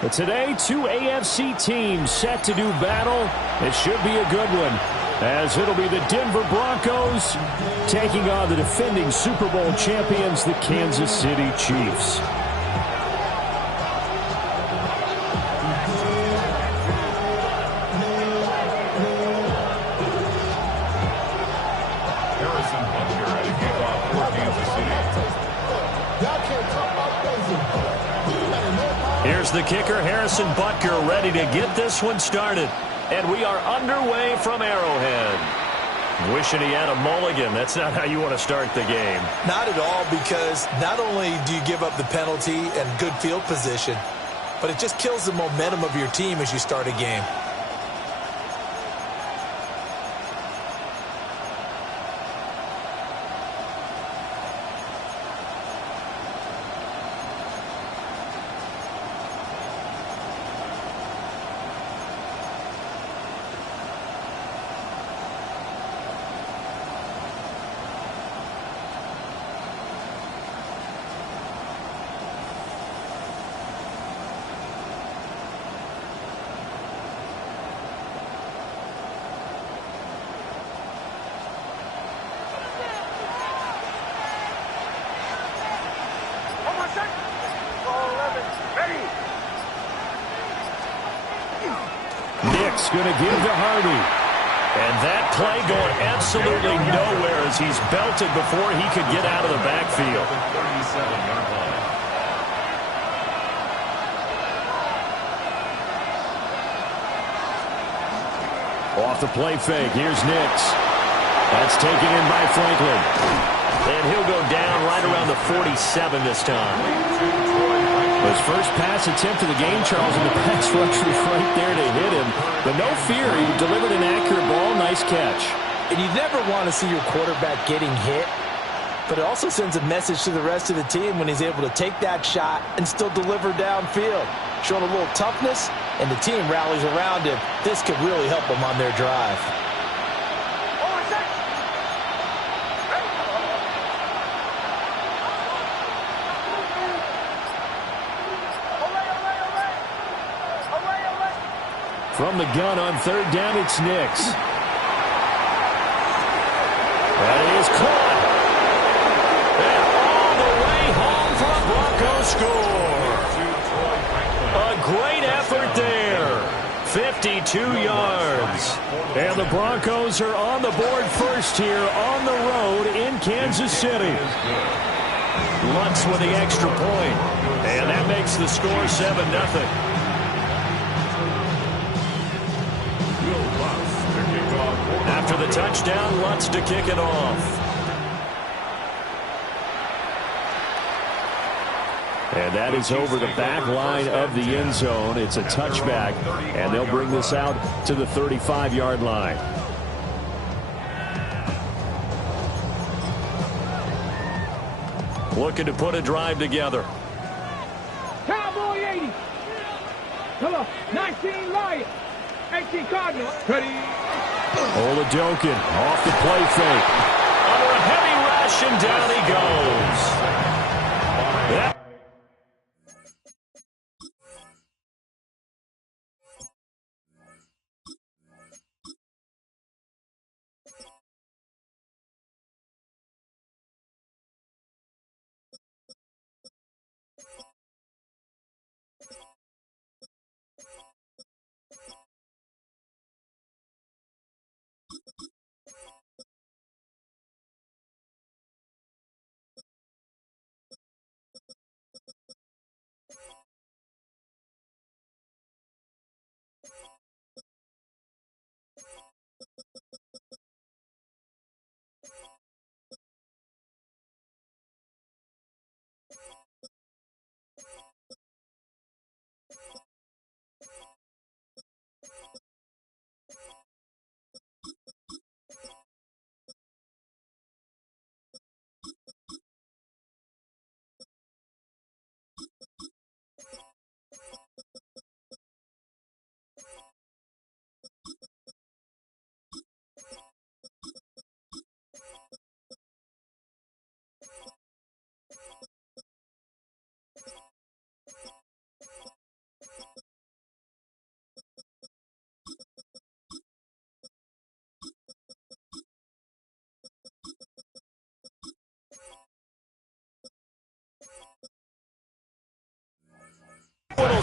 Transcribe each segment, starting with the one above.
But today, two AFC teams set to do battle. It should be a good one, as it'll be the Denver Broncos taking on the defending Super Bowl champions, the Kansas City Chiefs. Here's the kicker, Harrison Butker, ready to get this one started. And we are underway from Arrowhead. Wishing he had a mulligan. That's not how you want to start the game. Not at all, because not only do you give up the penalty and good field position, but it just kills the momentum of your team as you start a game. Nick's going to give to Hardy. And that play going absolutely nowhere as he's belted before he could get out of the backfield. Off the play fake, here's Nix. That's taken in by Franklin. And he'll go down right around the 47 this time. His first pass attempt of the game, Charles, and the pass rush was right there to hit him. But no fear, he delivered an accurate ball. Nice catch. And you never want to see your quarterback getting hit, but it also sends a message to the rest of the team when he's able to take that shot and still deliver downfield. Showing a little toughness, and the team rallies around him. This could really help them on their drive. From the gun on third down, it's Nix. That is caught. And all the way home for a Broncos score. A great effort there. 52 yards. And the Broncos are on the board first here on the road in Kansas City. Lutz with the extra point. And that makes the score 7-0. After the touchdown, Lutz to kick it off. And that is over the back line of the end zone. It's a touchback, and they'll bring this out to the 35-yard line. Looking to put a drive together. Cowboy 80. Come on, 19 Lions. 18 Cardinals. Ready. Oladokun off the play fake. Under a heavy rush, and down he goes. That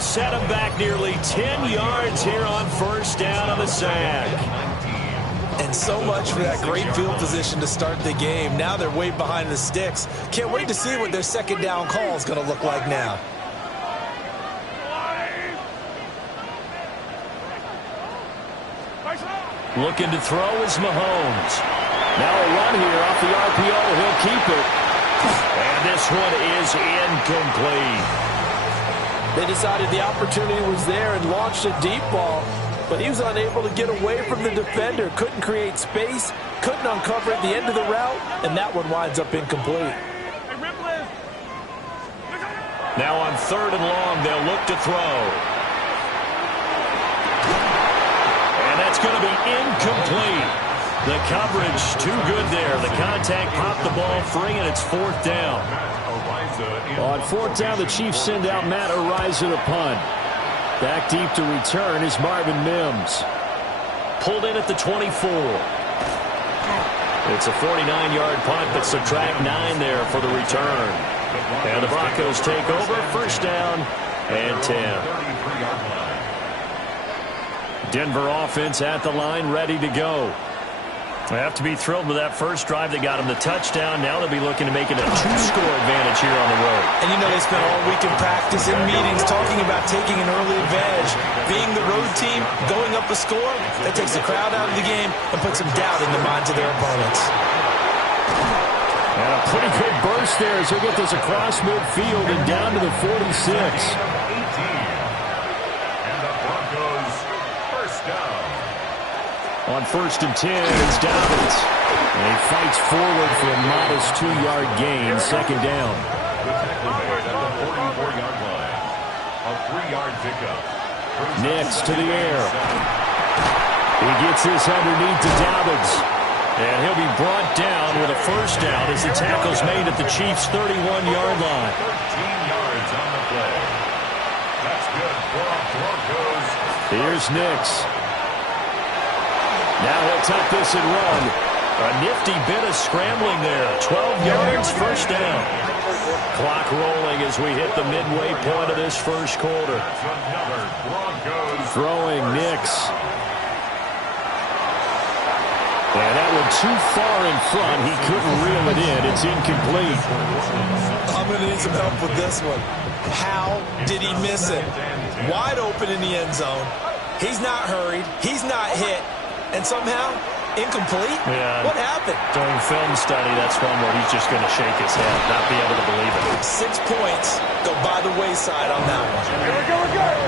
set him back nearly 10 yards here on first down on the sack. And so much for that great field position to start the game. Now they're way behind the sticks. Can't wait to see what their second down call is going to look like now. Looking to throw is Mahomes. Now a run here off the RPO. He'll keep it. And this one is incomplete. They decided the opportunity was there and launched a deep ball, but he was unable to get away from the defender. Couldn't create space, couldn't uncover at the end of the route, and that one winds up incomplete. Now on 3rd and long, they'll look to throw. And that's going to be incomplete. The coverage too good there. The contact popped the ball free, and it's 4th down. On 4th down, the Chiefs send out Matt Araiza to punt. Back deep to return is Marvin Mims. Pulled in at the 24. It's a 49-yard punt, but subtract 9 there for the return. And the Broncos take over, 1st down and 10. Denver offense at the line, ready to go. They have to be thrilled with that first drive that got them the touchdown. Now they'll be looking to make it a 2-score advantage here on the road. And you know they spent all week in practice and meetings talking about taking an early advantage. Being the road team, going up a score, that takes the crowd out of the game and puts some doubt in the minds of their opponents. And a pretty good burst there as they get this across midfield and down to the 46. On 1st and 10, it's Dobbins. And he fights forward for a modest 2-yard gain, 2nd down. The tackle made at the 44-yard line. A 3-yard pickup. Nix to the air. He gets this underneath to Dobbins. And he'll be brought down with a 1st down as the tackle's made at the Chiefs' 31-yard line. 13 yards on the play. That's good for our Broncos. Here's Nix. Now he'll tuck this and run. A nifty bit of scrambling there. 12 yards, 1st down. Clock rolling as we hit the midway point of this 1st quarter. Throwing Nix. And that one too far in front. He couldn't reel it in. It's incomplete. I'm going to need some help with this one. How did he miss it? Wide open in the end zone. He's not hurried. He's not hit. And somehow, incomplete? Yeah. What happened? During film study, that's one where he's just going to shake his head, not be able to believe it. 6 points go by the wayside on that one. Here we go again.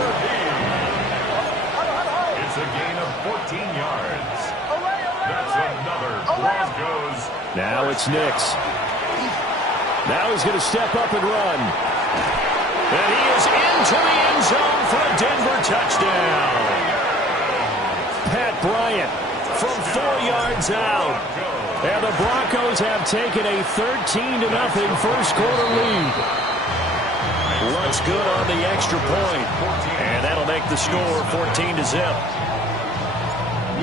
It's a gain of 14 yards. That's another Broncos. Now it's Nix. Now he's going to step up and run. And he is into the end zone for a Denver touchdown. Pat Bryant from 4 yards out. And the Broncos have taken a 13-0 1st quarter lead. What's good on the extra point. And that'll make the score 14-0.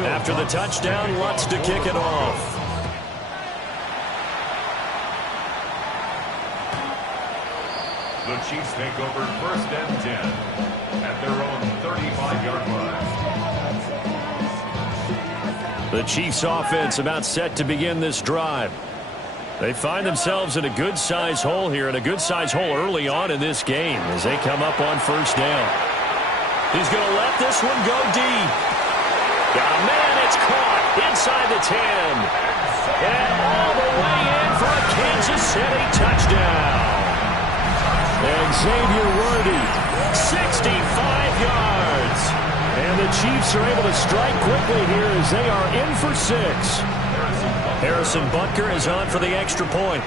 After the touchdown, Lutz to kick it off. The Chiefs take over 1st and 10 at their own 35-yard line. The Chiefs offense about set to begin this drive. They find themselves in a good-sized hole here, and a good-sized hole early on in this game as they come up on 1st down. He's going to let this one go deep. Got a man, it's caught inside the 10. And all the way in for a Kansas City touchdown. And Xavier Worthy, 65 yards. And the Chiefs are able to strike quickly here as they are in for 6. Harrison Butker is on for the extra point.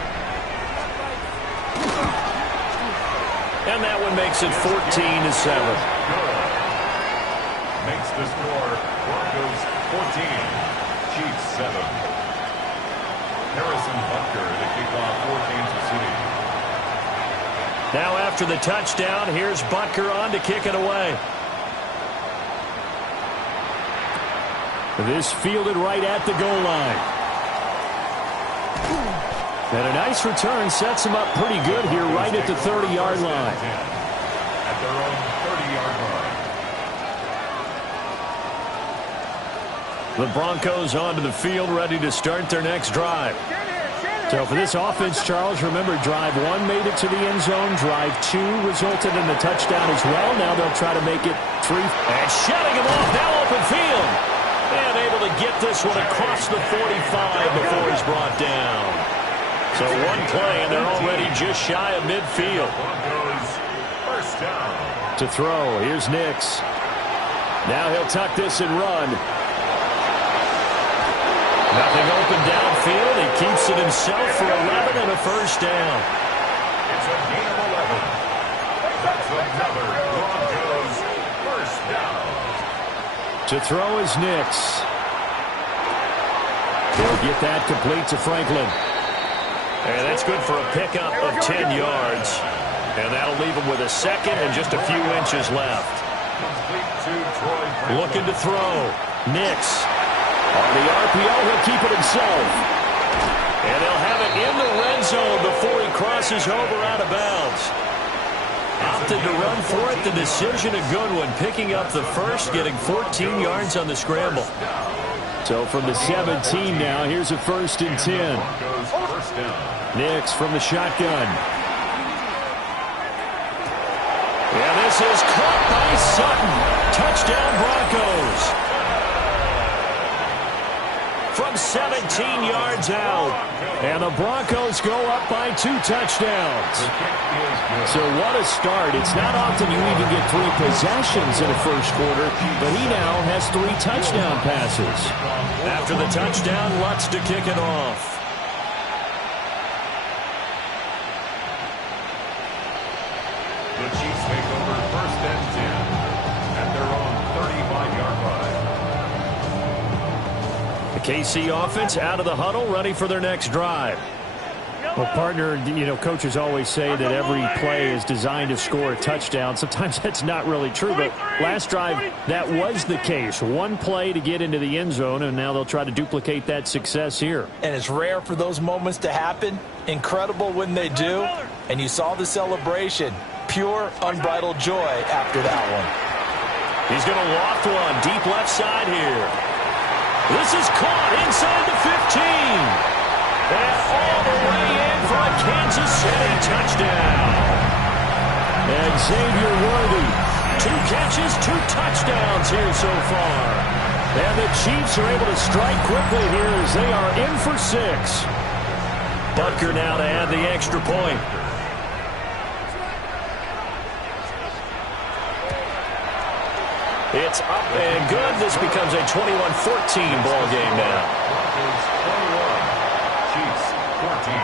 And that one makes it 14-7. Makes the score Broncos 14, Chiefs 7. Harrison Butker to kick off for Kansas City. Now after the touchdown, here's Butker on to kick it away. This fielded right at the goal line. And a nice return sets him up pretty good here right at the 30-yard line. At their own 30-yard The Broncos onto the field, ready to start their next drive. So for this offense, Charles, remember, drive 1 made it to the end zone. Drive 2 resulted in a touchdown as well. Now they'll try to make it 3. And shutting him off, now open field. And able to get this one across the 45 before he's brought down. So one play, and they're already just shy of midfield. First down. To throw, here's Nix. Now he'll tuck this and run. Nothing open downfield. He keeps it himself for 11 and a first down. It's a gain of 11. That's another Broncos first down. To throw is Nix. He'll get that complete to Franklin. And that's good for a pickup of 10 yards. And that'll leave him with a second and just a few inches left. Looking to throw. Nix. On the RPO, he'll keep it himself. And they'll have it in the red zone before he crosses over out of bounds. Opted to run for it. The decision a good one. Picking up the first, getting 14 yards on the scramble. So from the 17 now, here's a 1st and 10. Nix from the shotgun. And this is caught by Sutton. Touchdown Broncos. From 17 yards out. And the Broncos go up by 2 touchdowns. So what a start. It's not often you even get 3 possessions in a first quarter, but he now has 3 touchdown passes. After the touchdown, Lutz to kick it off. The Chiefs take over 1st and 10 at their own 35-yard line. The KC offense out of the huddle, ready for their next drive. Well, partner, you know, coaches always say that every play is designed to score a touchdown. Sometimes that's not really true, but last drive, that was the case. 1 play to get into the end zone, and now they'll try to duplicate that success here. And it's rare for those moments to happen. Incredible when they do. And you saw the celebration. Pure, unbridled joy after that one. He's going to loft one deep left side here. This is caught inside the 15. And all the way in for a Kansas City touchdown. And Xavier Worthy, 2 catches, 2 touchdowns here so far. And the Chiefs are able to strike quickly here as they are in for 6. Butker now to add the extra point. It's up and good. This becomes a 21-14 ball game now. Chiefs 14.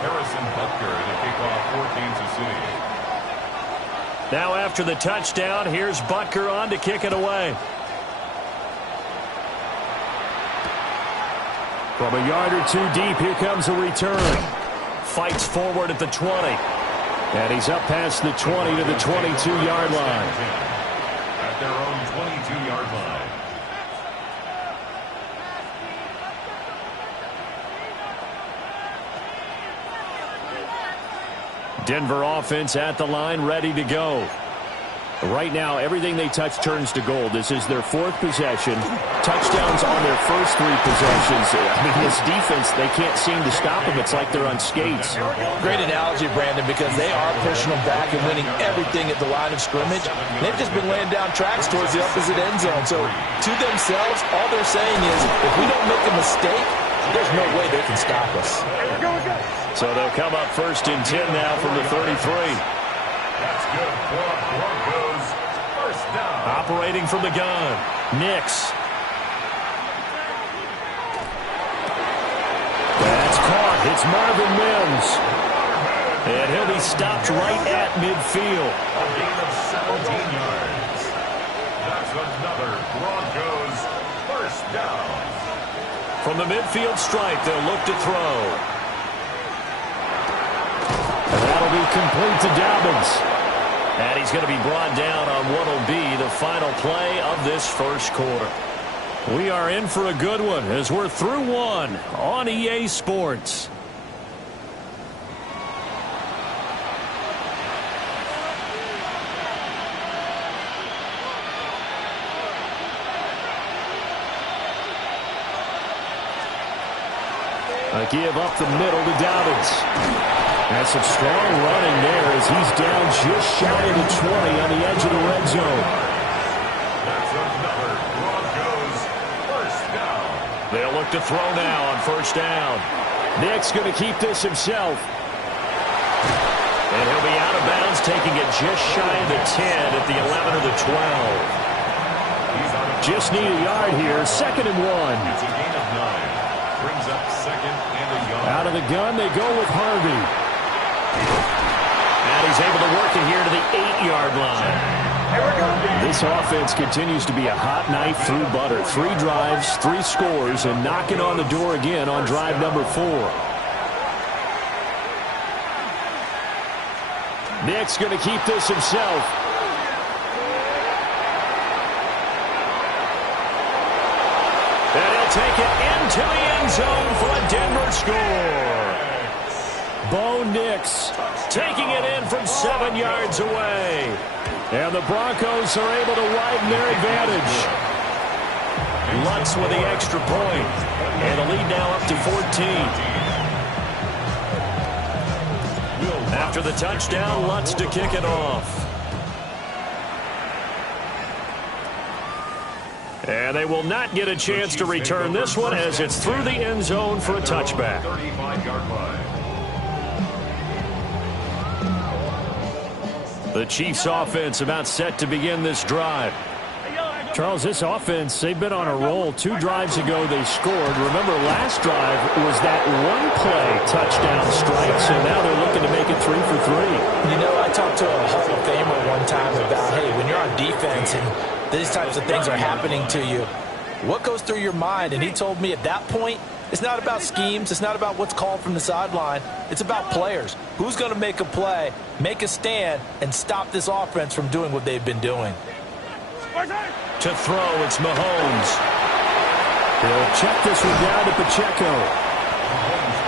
Harrison Butker to kick off for Kansas City. Now after the touchdown, here's Butker on to kick it away. From a yard or 2 deep, here comes a return. Fights forward at the 20. And he's up past the 20 to the 22-yard line. At their own 22-yard line. Denver offense at the line, ready to go. Right now, everything they touch turns to gold. This is their 4th possession. Touchdowns on their first 3 possessions. I mean, this defense, they can't seem to stop them. It's like they're on skates. Great analogy, Brandon, because they are pushing them back and winning everything at the line of scrimmage. They've just been laying down tracks towards the opposite end zone. So to themselves, all they're saying is, if we don't make a mistake, there's no way they can stop us. So they'll come up 1st and 10 now from the 33. That's good for Broncos. First down. Operating from the gun. Nix. That's caught. It's Marvin Mims. And he'll be stopped right at midfield. A gain of 17 yards. That's another Broncos first down. From the midfield stripe, they'll look to throw. And that'll be complete to Dobbins. And he's going to be brought down on what will be the final play of this first quarter. We are in for a good one as we're through 1 on EA Sports. give up the middle to Dobbins. That's some strong running there as he's down just shy of the 20 on the edge of the red zone. That's another Broncos first down. They'll look to throw now on first down. Nick's going to keep this himself. And he'll be out of bounds, taking it just shy of the 10 at the 11 or the 12. Just need a yard here, 2nd and 1. It's a gain of 9. Brings up 2nd and a yard. Out of the gun, they go with Harvey. And he's able to work it here to the 8-yard line. This offense continues to be a hot knife through butter. 3 drives, 3 scores, and knocking on the door again on drive number 4. Nick's going to keep this himself. And he'll take it into the end zone for a Denver score. Bo Nix taking it in from 7 yards away. And the Broncos are able to widen their advantage. Lutz with the extra point. And the lead now up to 14. After the touchdown, Lutz to kick it off. And they will not get a chance to return this one as it's through the end zone for a touchback. 35-yard line. The Chiefs offense about set to begin this drive. Charles, this offense, they've been on a roll. 2 drives ago they scored. Remember, last drive was that one-play touchdown strike, so now they're looking to make it 3 for 3. You know, I talked to a Hall of Famer one time about, hey, when you're on defense and these types of things are happening to you, what goes through your mind? And he told me at that point, it's not about schemes. It's not about what's called from the sideline. It's about players. Who's going to make a play, make a stand, and stop this offense from doing what they've been doing? To throw, it's Mahomes. He'll check this one down to Pacheco.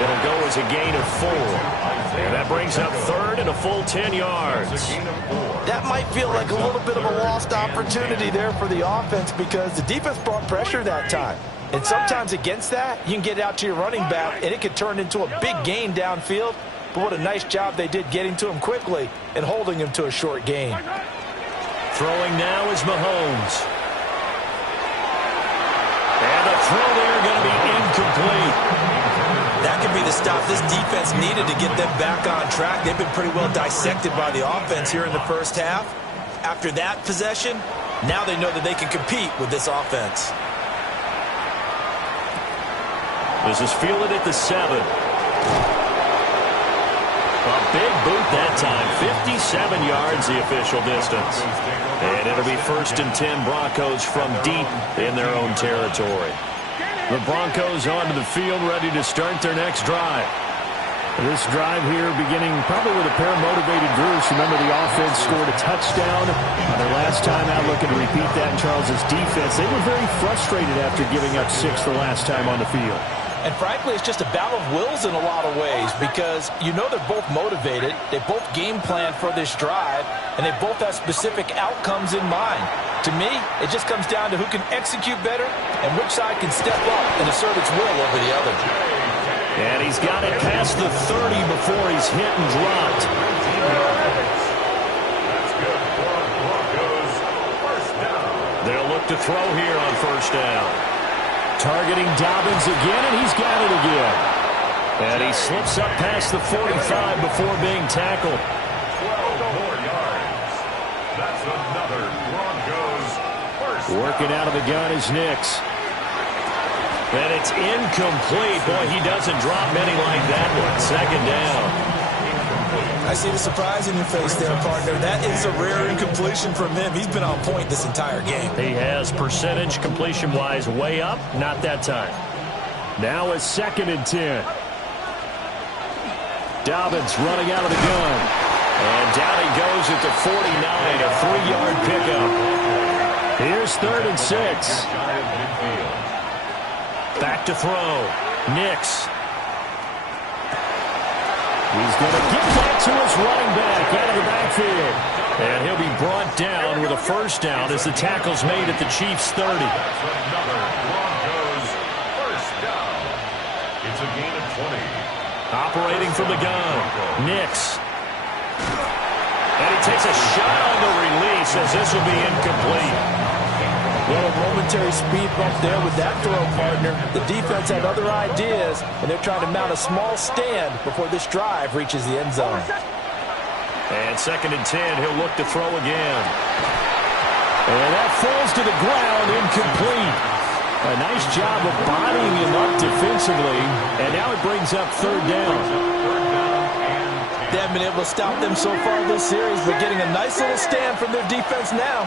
It'll go as a gain of 4. And that brings up 3rd and a full 10 yards. That might feel like a little bit of a lost opportunity there for the offense because the defense brought pressure that time. And sometimes against that, you can get out to your running back, and it could turn into a big gain downfield. But what a nice job they did getting to him quickly and holding him to a short gain. Throwing now is Mahomes. And the throw there going to be incomplete. That could be the stop this defense needed to get them back on track. They've been pretty well dissected by the offense here in the first half. After that possession, now they know that they can compete with this offense. This is fielded at the 7. A big boot that time. 57 yards the official distance. And it'll be 1st and 10 Broncos from deep in their own territory. The Broncos onto the field, ready to start their next drive. This drive here beginning probably with a pair of motivated groups. Remember, the offense scored a touchdown on their last time out, looking to repeat that in Charles's defense. They were very frustrated after giving up 6 the last time on the field. And frankly, it's just a battle of wills in a lot of ways because you know they're both motivated. They both game plan for this drive, and they both have specific outcomes in mind. To me, it just comes down to who can execute better and which side can step up and assert its will over the other. And he's got it past the 30 before he's hit and dropped. That's good for Broncos. First down. They'll look to throw here on first down. Targeting Dobbins again, and he's got it again. And he slips up past the 45 before being tackled. 12 more yards. That's another Broncos first down. Working out of the gun is Nix. And it's incomplete. Boy, he doesn't drop many like that one. 2nd down. I see the surprise in your face there, partner. That is a rare incompletion from him. He's been on point this entire game. He has percentage completion-wise way up. Not that time. Now it's 2nd and 10. Dobbins running out of the gun. And down he goes at the 49, a 3-yard pickup. Here's 3rd and 6. Back to throw. Nix. He's going to get back to his running back out of the backfield. And he'll be brought down with a first down as the tackle's made at the Chiefs' 30. That's another Broncos first down. It's a gain of 20. Operating from the gun, Nix. And he takes a shot on the release as this will be incomplete. Well, a momentary speed bump there with that throw, partner. The defense had other ideas, and they're trying to mount a small stand before this drive reaches the end zone. And 2nd and 10, he'll look to throw again. And that falls to the ground, incomplete. A nice job of bodying him up defensively, and now it brings up 3rd down. They haven't been able to stop them so far this series, but getting a nice little stand from their defense now.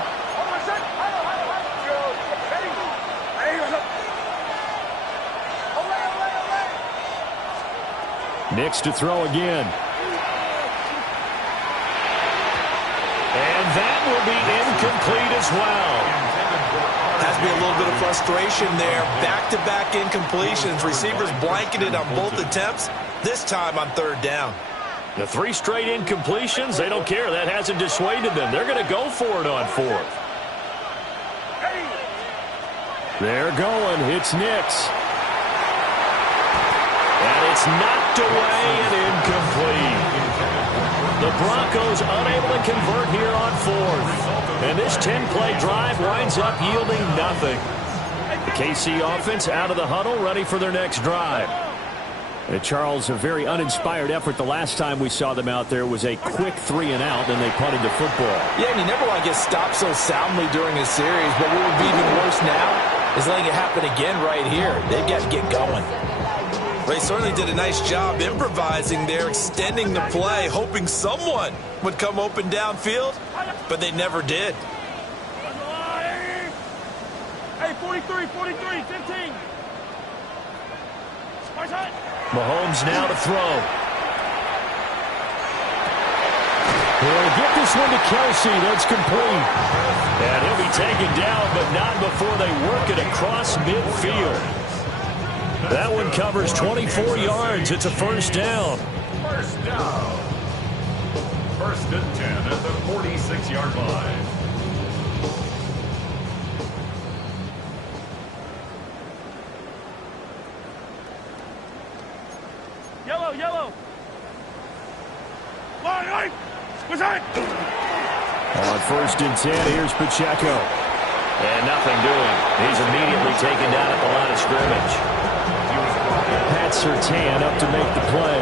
Nix to throw again. And that will be incomplete as well. Has to be a little bit of frustration there. Back-to-back incompletions. Receivers blanketed on both attempts, this time on 3rd down. The 3 straight incompletions, they don't care. That hasn't dissuaded them. They're going to go for it on 4th. They're going. It's Nix. And it's knocked away and incomplete. The Broncos unable to convert here on 4th. And this 10-play drive winds up yielding nothing. The KC offense out of the huddle, ready for their next drive. Charles, a very uninspired effort the last time we saw them out there was a quick 3-and-out, and they punted the football. Yeah, and you never want to get stopped so soundly during a series, but what would be even worse now is letting it happen again right here. They've got to get going. They certainly did a nice job improvising there, extending the play, hoping someone would come open downfield, but they never did. Hey, 43, 15. Mahomes now to throw. He'll get this one to Kelsey. That's complete. And he'll be taken down, but not before they work it across midfield. That one covers 24 yards. It's a 1st down. 1st down. 1st and 10 at the 46-yard line. Yellow. Line. What's that? On 1st and 10, here's Pacheco. And nothing doing. He's immediately taken down at the line of scrimmage. Pat Surtain up to make the play.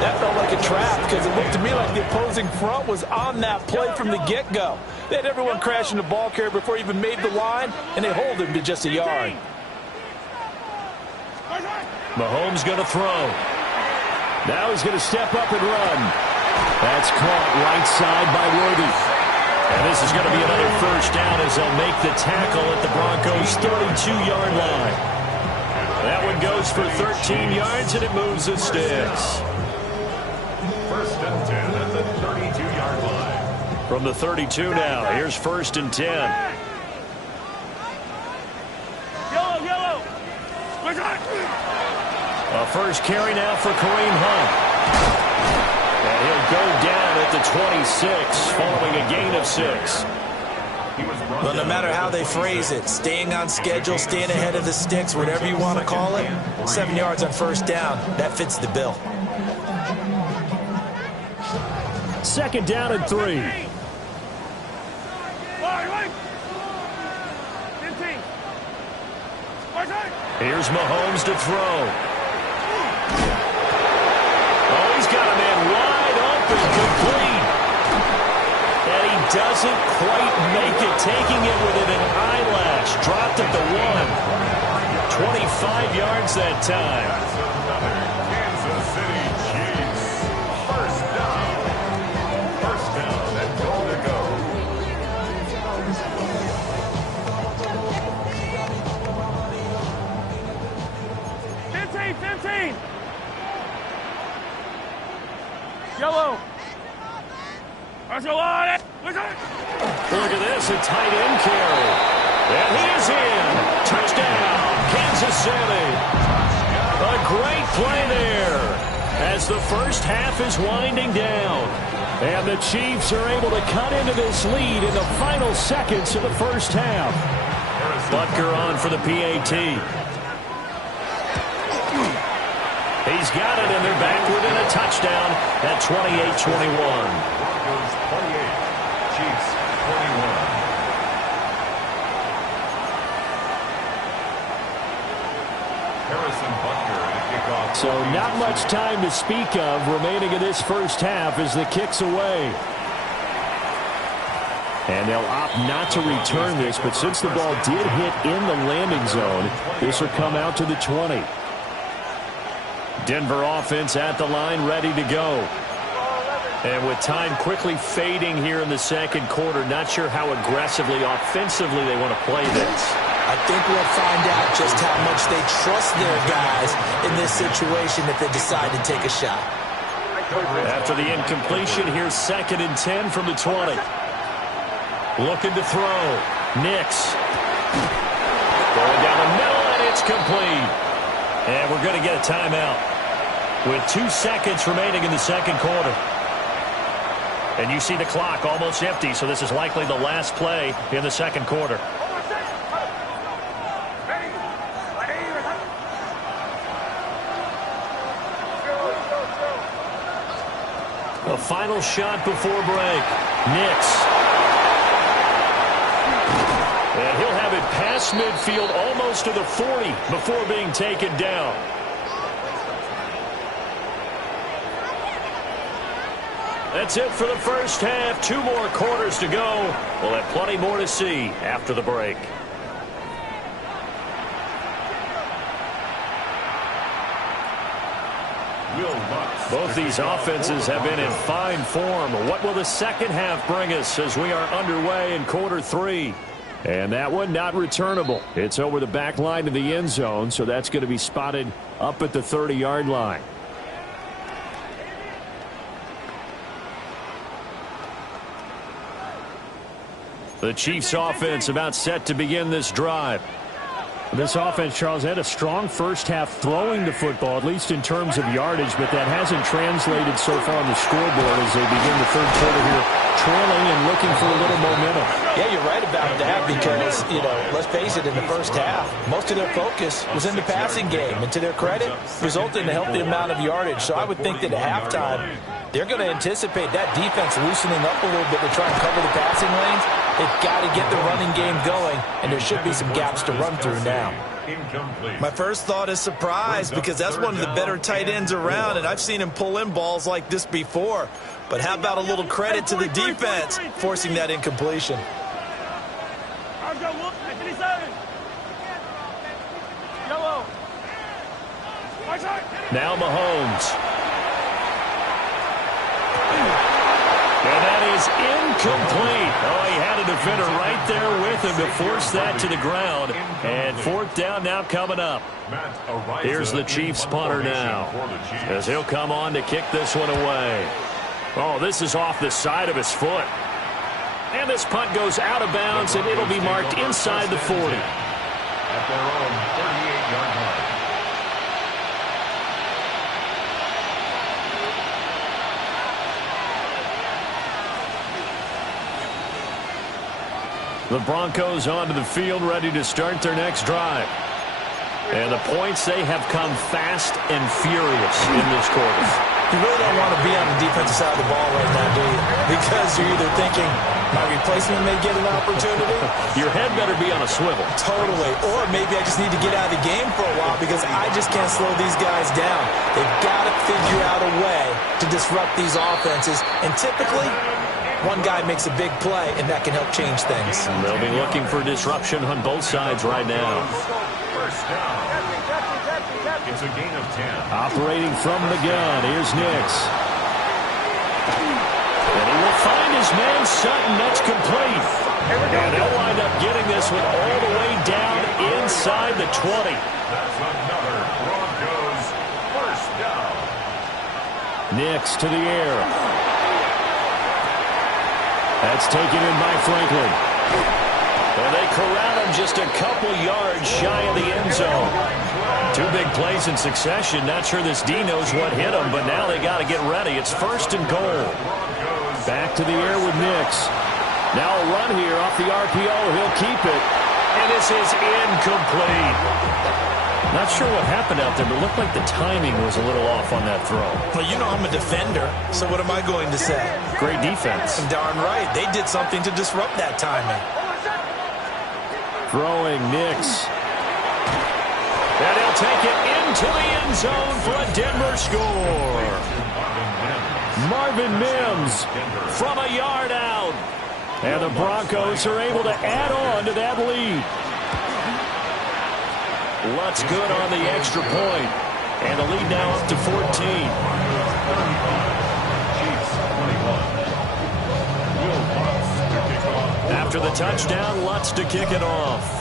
That felt like a trap because it looked to me like the opposing front was on that play from the get-go. They had everyone crashing the ball carrier before he even made the line, and they hold him to just a yard. Mahomes going to throw. Now he's going to step up and run. That's caught right side by Worthy. And this is going to be another 1st down as they'll make the tackle at the Broncos' 32-yard line. That one goes for 13 yards, and it moves the sticks. 1st and 10 at the 32-yard line. From the 32 now, here's 1st and 10. Yellow. What's that? A 1st carry now for Kareem Hunt. And he'll go down at the 26, following a gain of 6. Well, no matter how they phrase it, staying on schedule, staying ahead of the sticks, whatever you want to call it, 7 yards on 1st down, that fits the bill. 2nd down and 3. 15. Here's Mahomes to throw. Oh, he's got a man wide open, complete. And he doesn't quite make it, taking it within an eyelash. Dropped at the 1. 25 yards that time. Kansas City Chiefs. 1st down. 1st down and goal to go. Yellow. Look at this, a tight end carry. And he is in. Touchdown, Kansas City. A great play there as the 1st half is winding down. And the Chiefs are able to cut into this lead in the final seconds of the 1st half. Butker on for the PAT. He He's got it, and they're back within a touchdown at 28-21. Broncos 28, Chiefs 21. Harrison Butker to kick off. So not much time to speak of remaining in this first half as the kick's away. And they'll opt not to return this, but since the ball did hit in the landing zone, this will come out to the 20. Denver offense at the line, ready to go. And with time quickly fading here in the second quarter, not sure how aggressively, offensively they want to play this. I think we'll find out just how much they trust their guys in this situation if they decide to take a shot. After the incompletion, here's 2nd and 10 from the 20. Looking to throw. Nix. Going down the middle, and it's complete. And we're going to get a timeout with 2 seconds remaining in the second quarter. And you see the clock almost empty, so this is likely the last play in the second quarter. A final shot before break. Nix. And he'll have it past midfield almost to the 40 before being taken down. That's it for the first half. 2 more quarters to go. We'll have plenty more to see after the break. Both these offenses have been in fine form. What will the second half bring us as we are underway in quarter 3? And that one not returnable. It's over the back line of the end zone, so that's going to be spotted up at the 30-yard line. The Chiefs offense about set to begin this drive. This offense, Charles, had a strong first half throwing the football, at least in terms of yardage, but that hasn't translated so far on the scoreboard as they begin the third quarter here, trailing and looking for a little momentum. Yeah, you're right about that because, let's face it, in the first half, most of their focus was in the passing game. And to their credit, resulted in a healthy amount of yardage. So I would think that at halftime, they're going to anticipate that defense loosening up a little bit to try and cover the passing lanes. They've got to get the running game going, and there should be some gaps to run through now. My first thought is surprise because that's one of the better tight ends around, and I've seen him pull in balls like this before. But how about a little credit to the defense forcing that incompletion? Now Mahomes. And that is incomplete. Oh, he had a defender right there with him to force that to the ground. And 4th down now coming up. Here's the Chiefs punter now as he'll come on to kick this one away. Oh, this is off the side of his foot. And this punt goes out of bounds, and it'll be marked inside the 40. At their own 38-yard line. The Broncos onto the field, ready to start their next drive. And the points, they have come fast and furious in this quarter. You really don't want to be on the defensive side of the ball right now, do you? Because you're either thinking, my replacement may get an opportunity. Your head better be on a swivel. Totally. Or maybe I just need to get out of the game for a while because I just can't slow these guys down. They've got to figure out a way to disrupt these offenses. And typically, one guy makes a big play, and that can help change things. They'll be looking for disruption on both sides right now. First down. It's a gain of 10. Operating from the gun, here's Nix. And he will find his man Sutton. That's complete. And they'll wind up getting this one all the way down inside the 20. That's another Broncos first down. Nix to the air. That's taken in by Franklin. And they corral him just a couple yards shy of the end zone. 2 big plays in succession. Not sure this D knows what hit him, but now they got to get ready. It's 1st and goal. Back to the air with Nix. Now a run here off the RPO. He'll keep it. And this is incomplete. Not sure what happened out there, but it looked like the timing was a little off on that throw. Well, you know I'm a defender, so what am I going to say? Great defense. Darn right. They did something to disrupt that timing. Throwing Nix. And he'll take it into the end zone for a Denver score. Marvin Mims from a yard out. And the Broncos are able to add on to that lead. Lutz good on the extra point. And the lead now up to 14. After the touchdown, Lutz to kick it off.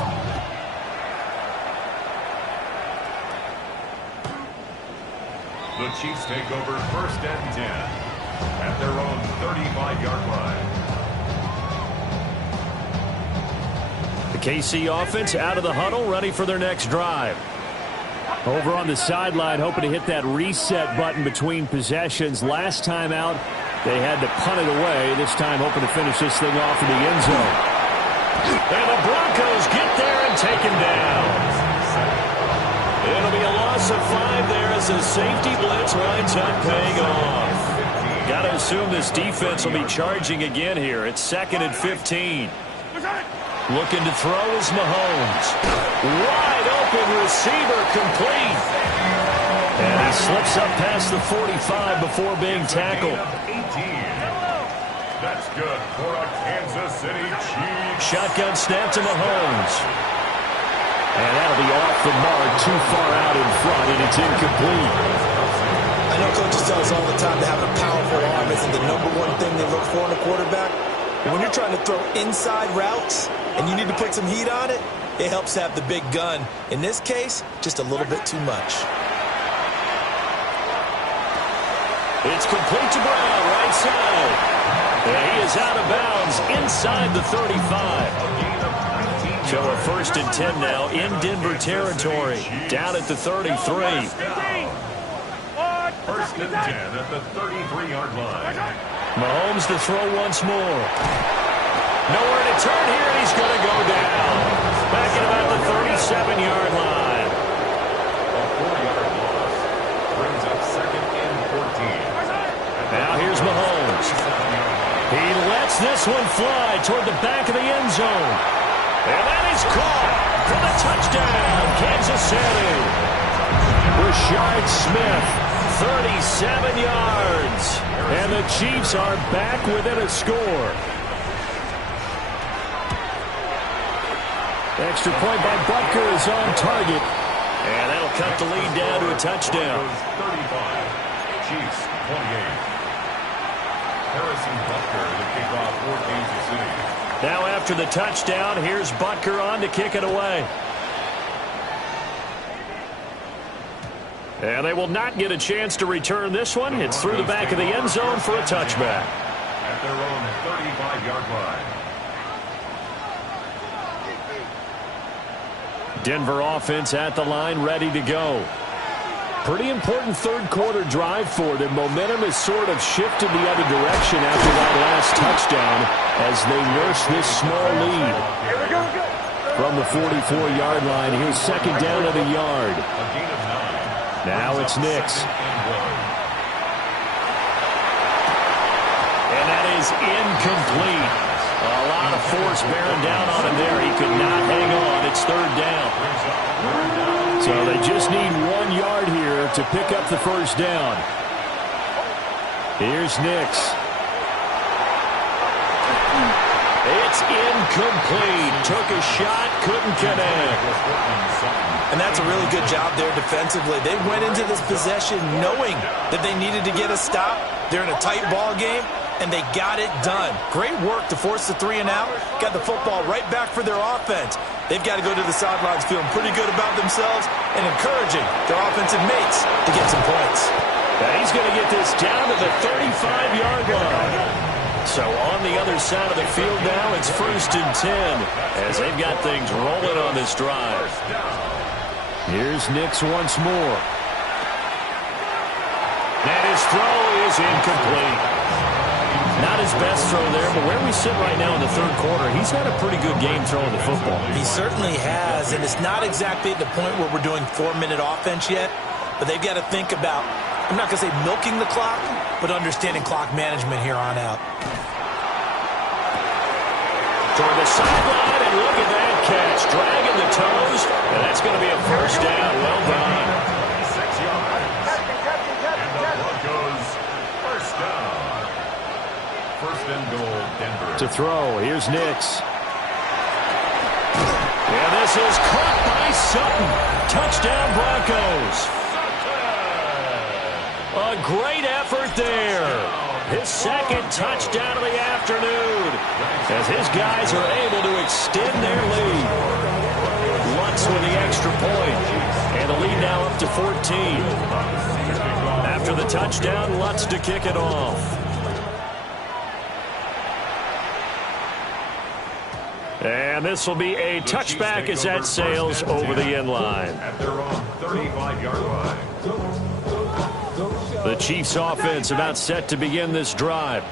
The Chiefs take over 1st and 10 at their own 35-yard line. The KC offense out of the huddle, ready for their next drive. Over on the sideline, hoping to hit that reset button between possessions. Last time out, they had to punt it away. This time, hoping to finish this thing off in the end zone. And the Broncos get there and take him down. It'll be a loss of 5 there as the safety blitz winds up paying off. Got to assume this defense will be charging again here. It's 2nd and 15. Looking to throw is Mahomes. Wide open receiver complete. And he slips up past the 45 before being tackled. 18. That's good for a Kansas City Chiefs. Shotgun snap to Mahomes. And that'll be off the mark, too far out in front, and it's incomplete. I know coaches tell us all the time that having a powerful arm isn't the #1 thing they look for in a quarterback. But when you're trying to throw inside routes and you need to put some heat on it, it helps to have the big gun. In this case, just a little bit too much. It's complete to Brown, right side. And he is out of bounds inside the 35. So a 1st and 10 now in Denver territory. Down at the 33. 1st and 10 at the 33-yard line. Mahomes to throw once more. Nowhere to turn here, and he's going to go down. Back at about the 37-yard line. A 4-yard loss brings up 2nd and 14. Now here's Mahomes. He lets this one fly toward the back of the end zone. And that is caught for the touchdown, Kansas City. Rashard Smith, 37 yards. And the Chiefs are back within a score. Extra point by Butker is on target. And that'll cut the lead down to a touchdown. 35, Chiefs 28. Harrison Butker, the kickoff for Kansas City. Now after the touchdown, here's Butker on to kick it away. And they will not get a chance to return this one. It's through the back of the end zone for a touchback. At their own 35-yard line. Denver offense at the line, ready to go. Pretty important 3rd quarter drive for them. Momentum has sort of shifted the other direction after that last touchdown as they nurse this small lead. From the 44-yard line, here's 2nd down of the yard. Now it's Nix. And that is incomplete. A lot of force bearing down on him there. He could not hang on. It's 3rd down. So they just need 1 yard here to pick up the 1st down. Here's Nix. It's incomplete. Took a shot, couldn't connect. And that's a really good job there defensively. They went into this possession knowing that they needed to get a stop. They're in a tight ball game, and they got it done. Great work to force the 3 and out. Got the football right back for their offense. They've got to go to the sidelines feeling pretty good about themselves and encouraging their offensive mates to get some points. Now he's going to get this down to the 35-yard line. So on the other side of the field now, it's 1st and 10 as they've got things rolling on this drive. Here's Nix once more. And his throw is incomplete. Not his best throw there, but where we sit right now in the third quarter, he's had a pretty good game throwing the football. He certainly has, and it's not exactly at the point where we're doing 4-minute offense yet, but they've got to think about, I'm not going to say milking the clock, but understanding clock management here on out. Toward the sideline, and look at that catch. Dragging the toes, and that's going to be a first down. Well done. 6 yards. And the Broncos first down. First and goal, Denver. To throw, here's Nix. And this is caught by Sutton. Touchdown, Broncos. A great effort there. His second touchdown of the afternoon as his guys are able to extend their lead. Lutz with the extra point, and the lead now up to 14. After the touchdown, Lutz to kick it off. And this will be a touchback as that sails over the end line. At their own 35-yard line. The Chiefs offense about set to begin this drive.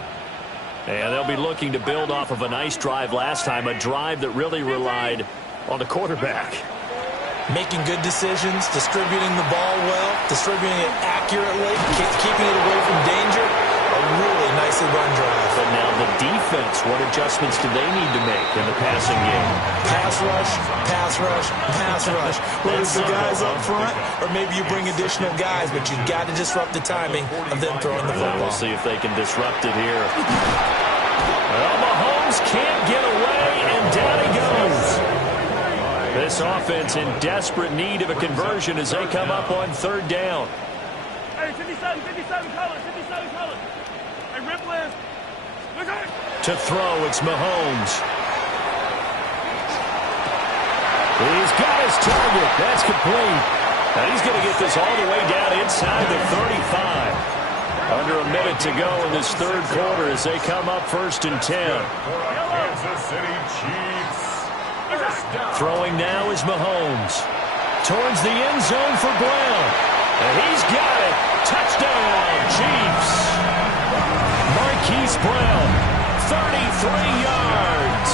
And they'll be looking to build off of a nice drive last time, a drive that really relied on the quarterback. Making good decisions, distributing the ball well, distributing it accurately, keeping it away from danger. A really nicely run drive. But now the defense, what adjustments do they need to make in the passing game? Pass rush, pass rush, pass rush. Whether it's the guys up front or maybe you bring additional guys, but you've got to disrupt the timing of them throwing the football. We'll see if they can disrupt it here. Well, Mahomes can't get away, and down he goes. This offense in desperate need of a conversion as they come up on third down. Hey, 57, Collins, 57, Collins. Hey, Rip Liz. Look at it. To throw, it's Mahomes. He's got his target. That's complete. Now he's going to get this all the way down inside the 35. Under a minute to go in this third quarter as they come up first and 10. Kansas City Chiefs. First down. Throwing now is Mahomes. Towards the end zone for Brown. And he's got it. Touchdown, Chiefs. Marquise Brown, 33 yards.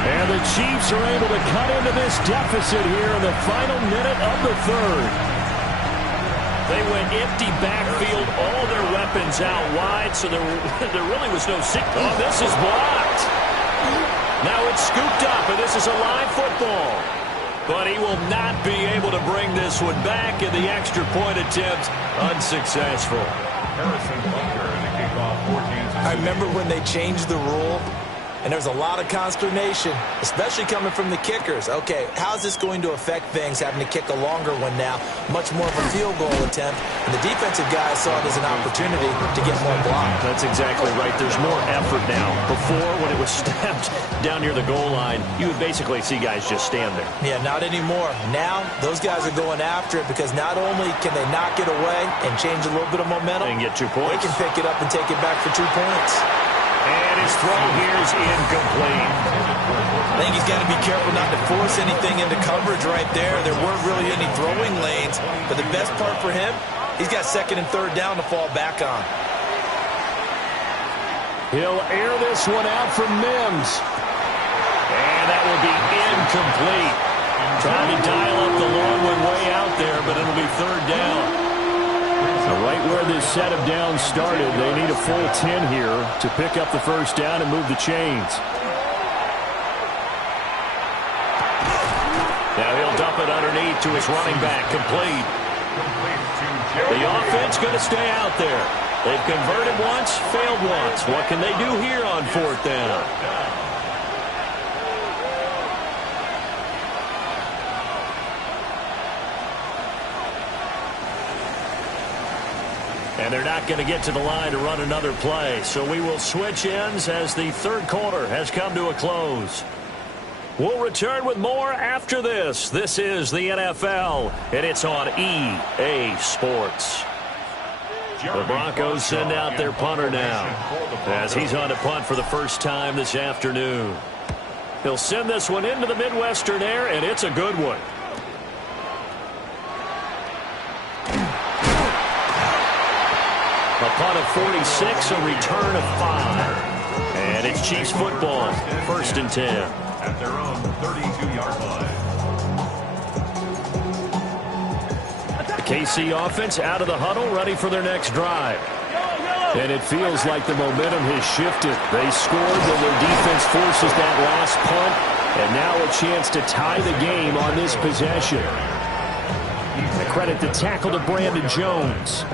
And the Chiefs are able to cut into this deficit here in the final minute of the third. They went empty backfield, all their weapons out wide, so there really was no signal. Oh, this is blocked. Now it's scooped up, and this is a live football. But he will not be able to bring this one back, and the extra point attempt unsuccessful. Harrison Butker in the kickoff, 14. I remember when they changed the rule, and there was a lot of consternation, especially coming from the kickers. Okay, how's this going to affect things, having to kick a longer one now, much more of a field goal attempt, and the defensive guys saw it as an opportunity to get more blocked. That's exactly right. There's more effort now. Before, when it was snapped down near the goal line, you would basically see guys just stand there. Yeah, not anymore. Now, those guys are going after it because not only can they knock it away and change a little bit of momentum, And get 2 they points. can pick it up and take it back for 2 points. And his throw here is incomplete. I think he's got to be careful not to force anything into coverage right there. There weren't really any throwing lanes, but the best part for him, he's got second and third down to fall back on. He'll air this one out from Mims. And that will be incomplete. Trying to dial up the long one way out there, but it'll be third down. Right where this set of downs started, they need a full 10 here to pick up the first down and move the chains. Now he'll dump it underneath to his running back, complete. The offense going to stay out there. They've converted once, failed once. What can they do here on fourth down? And they're not going to get to the line to run another play. So we will switch ends as the third quarter has come to a close. We'll return with more after this. This is the NFL, and it's on EA Sports. The Broncos send out their punter now as he's on to punt for the first time this afternoon. He'll send this one into the Midwestern air, and it's a good one. A punt of 46, a return of 5. And it's Chiefs football, 1st and 10. At their own 32-yard line. The KC offense out of the huddle, ready for their next drive. And it feels like the momentum has shifted. They scored when their defense forces that last punt, and now a chance to tie the game on this possession. I credit the tackle to Brandon Jones.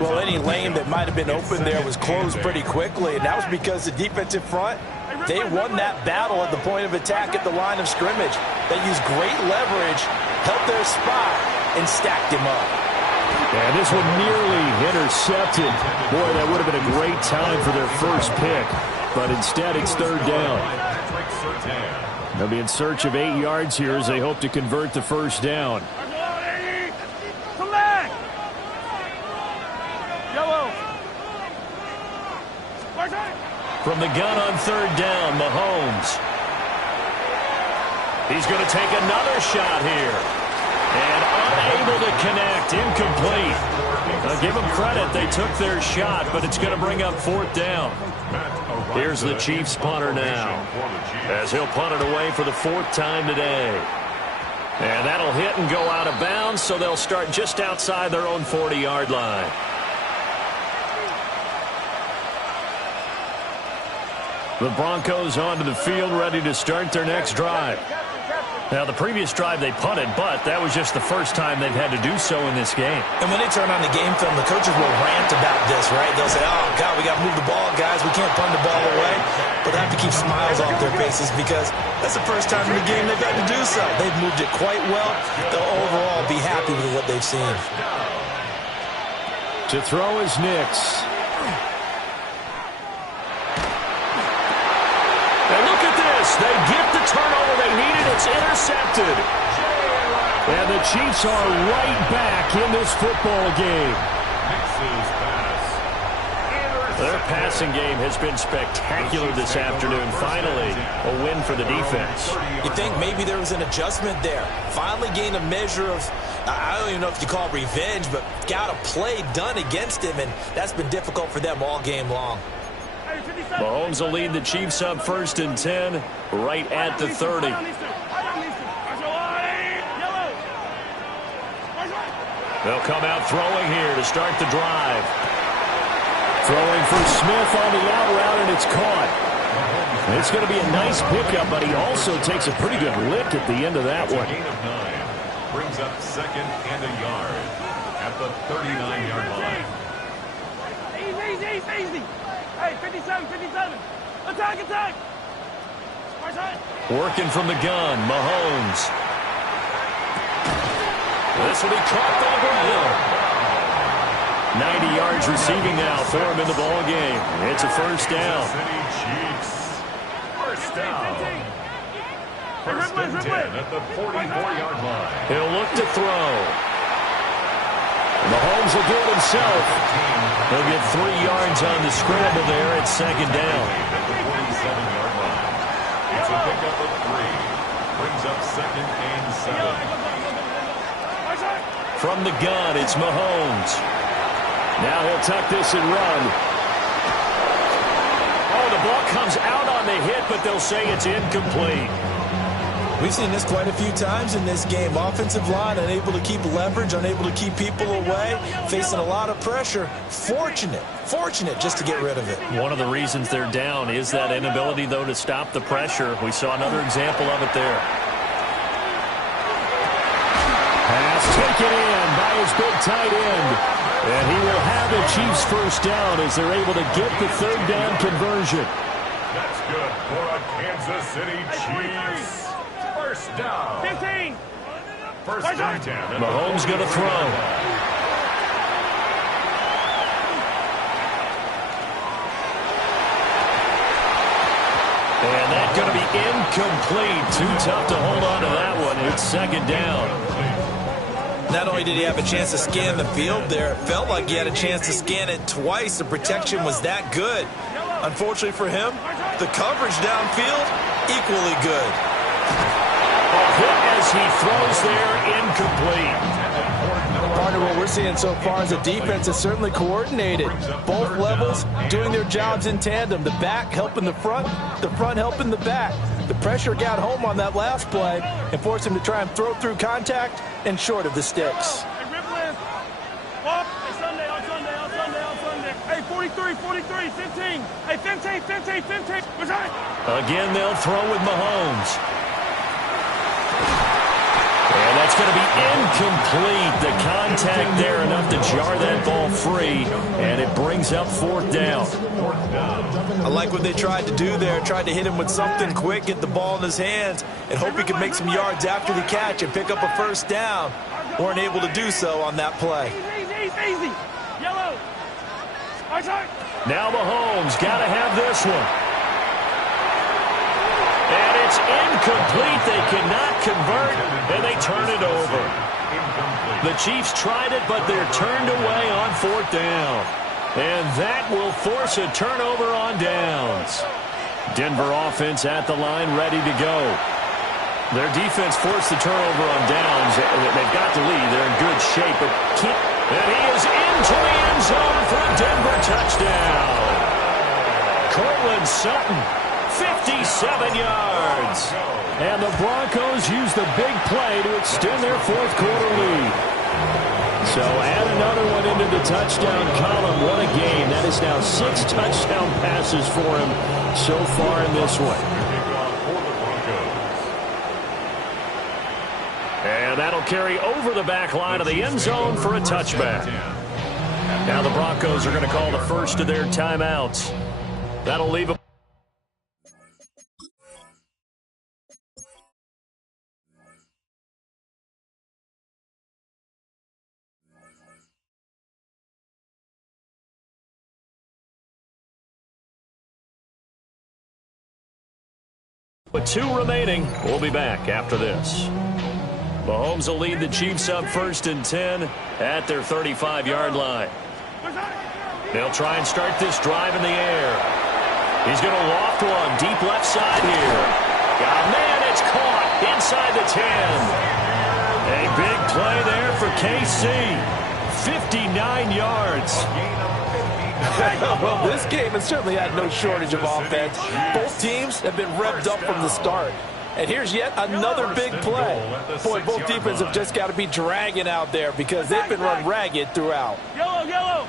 Well, any lane that might have been open there was closed pretty quickly, and that was because the defensive front, they won that battle at the point of attack at the line of scrimmage. They used great leverage, held their spot, and stacked him up. And this one nearly intercepted. Boy, that would have been a great time for their first pick. But instead, it's 3rd down. They'll be in search of 8 yards here as they hope to convert the 1st down. Come back! Yellow! From the gun on 3rd down, Mahomes. He's going to take another shot here. And unable to connect, incomplete. I'll give them credit, they took their shot, but it's going to bring up 4th down. Here's the Chiefs punter now, as he'll punt it away for the 4th time today. And that'll hit and go out of bounds, so they'll start just outside their own 40-yard line. The Broncos onto the field, ready to start their next drive. Now, the previous drive they punted, but that was just the first time they've had to do so in this game. And when they turn on the game film, the coaches will rant about this, right? They'll say, oh, God, we got to move the ball, guys. We can't punt the ball away. But they have to keep smiles off their faces because that's the first time in the game they've had to do so. They've moved it quite well. They'll overall be happy with what they've seen. To throw is Nix. And look at this. They get the turnover they needed. It's intercepted. And the Chiefs are right back in this football game. Their passing game has been spectacular this afternoon. Finally, a win for the defense. You think maybe there was an adjustment there. Finally gained a measure of, I don't even know if you call it revenge, but got a play done against him, and that's been difficult for them all game long. Mahomes will lead the Chiefs up 1st and 10, right at the 30. They'll come out throwing here to start the drive. Throwing for Smith on the out route, and it's caught. It's going to be a nice pickup, but he also takes a pretty good lick at the end of that one. Gain of 9 brings up 2nd and a yard at the 39-yard line. Easy. Hey, 57. Attack. Working from the gun, Mahomes. This will be caught by Brown. 90 yards receiving now for him in the ball game. It's a 1st down. First down. 1st and 10 at the 44-yard line. He'll look to throw. Mahomes will do it himself. He'll get 3 yards on the scramble there at 2nd down. At the 47-yard line. It's a pickup of 3. Brings up 2nd and 7. From the gun, it's Mahomes. Now he'll tuck this and run. Oh, the ball comes out on the hit, but they'll say it's incomplete. We've seen this quite a few times in this game. Offensive line unable to keep leverage, unable to keep people away, facing a lot of pressure. Fortunate just to get rid of it. One of the reasons they're down is that inability, though, to stop the pressure. We saw another example of it there. Pass taken in by his big tight end. And he will have the Chiefs 1st down as they're able to get the 3rd down conversion. That's good for a Kansas City Chiefs. 1st down. 15. 1st and 10. Mahomes going to throw. And that's going to be incomplete. Too tough to hold on to that one. It's 2nd down. Not only did he have a chance to scan the field there, it felt like he had a chance to scan it twice. The protection was that good. Unfortunately for him, the coverage downfield, equally good. A hit as he throws there, incomplete. partner, what we're seeing so far is the defense is certainly coordinated. Both levels doing their jobs in tandem. The back helping the front helping the back. The pressure got home on that last play and forced him to try and throw through contact and short of the sticks. Hey, Ripley. Up. Hey, Sunday, on Sunday, on Sunday, on Sunday. Hey, 43, 43, 15. Hey, 15, 15, 15. What's that? Again, they'll throw with Mahomes. And that's going to be incomplete. The contact there enough to jar that ball free, and it brings up 4th down. I like what they tried to do there. Tried to hit him with something quick, get the ball in his hands, and hope he could make some yards after the catch and pick up a 1st down. Weren't able to do so on that play. Easy. Yellow. Now Mahomes got to have this one. And it's incomplete. They cannot convert, and they turn it over. The Chiefs tried it, but they're turned away on 4th down. And that will force a turnover on downs. Denver offense at the line, ready to go. Their defense forced the turnover on downs. They've got the lead. They're in good shape, but can't. And he is into the end zone for a Denver touchdown. Cortland Sutton, 57 yards. And the Broncos use the big play to extend their 4th quarter lead. So add another one into the touchdown column. What a game. That is now 6 touchdown passes for him so far in this one. And that'll carry over the back line of the end zone for a touchback. Now the Broncos are going to call the first of their timeouts. That'll leave them. With 2 remaining, we'll be back after this. Mahomes will lead the Chiefs up 1st and 10 at their 35-yard line. They'll try and start this drive in the air. He's going to loft one deep left side here. Oh, man, it's caught inside the 10. A big play there for KC. 59 yards. Well, this game has certainly had no shortage of offense. Both teams have been revved up from the start. And here's yet another big play. Boy, both defenses have just got to be dragging out there because they've been run ragged throughout. Yellow.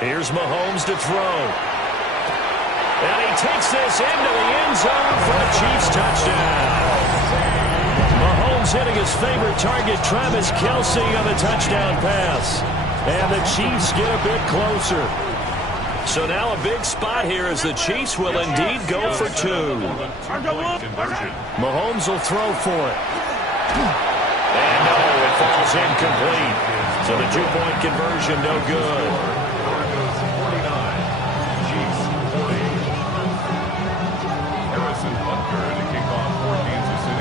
Here's Mahomes to throw. And he takes this into the end zone for a Chiefs touchdown. Mahomes hitting his favorite target, Travis Kelce, on the touchdown pass. And the Chiefs get a bit closer. So now a big spot here as the Chiefs will indeed go for 2. Mahomes will throw for it. And no, it falls incomplete. So the 2-point conversion no good.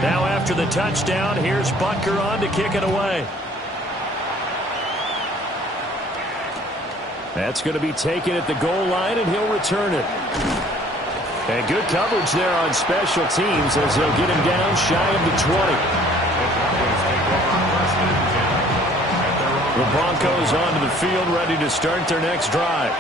Now after the touchdown, here's Butker on to kick it away. That's going to be taken at the goal line, and he'll return it. And good coverage there on special teams as they'll get him down shy of the 20. The Broncos onto the field, ready to start their next drive.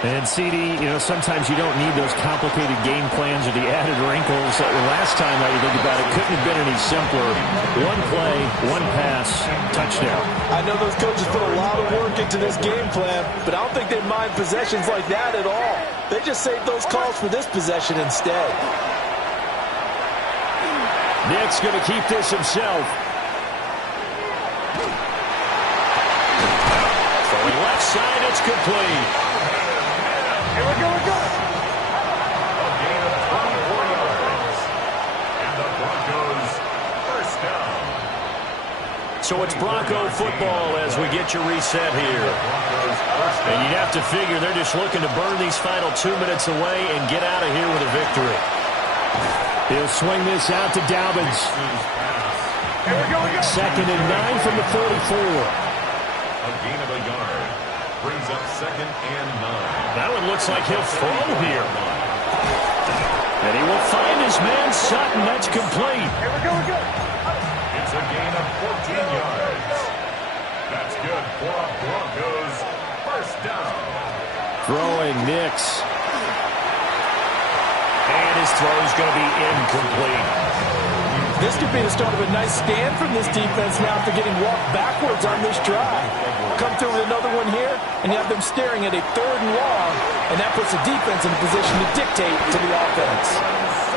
And CD, sometimes you don't need those complicated game plans or the added wrinkles. Last time I would think about it, couldn't have been any simpler. 1 play, 1 pass, touchdown. I know those coaches put a lot of work into this game plan, but I don't think they mind possessions like that at all. They just save those calls for this possession instead. Nick's going to keep this himself. Throwing left side, it's complete. Here we go. A gain of 24 yards. And the Broncos first down. So it's Bronco football as we get you reset here. And you'd have to figure they're just looking to burn these final 2 minutes away and get out of here with a victory. He'll swing this out to Dobbins. Here we go. 2nd and 9 from the 44. A gain of a yard. Brings up 2nd and 9. That one looks like he'll throw here. And he will find his man Sutton. That's complete. Here we go. It's a gain of 14 yards. for a Broncos first down. Throwing Nix. And his throw is going to be incomplete. This could be the start of a nice stand from this defense now after getting walked backwards on this drive. Come through with another one here, and you have them staring at a 3rd and long, and that puts the defense in a position to dictate to the offense.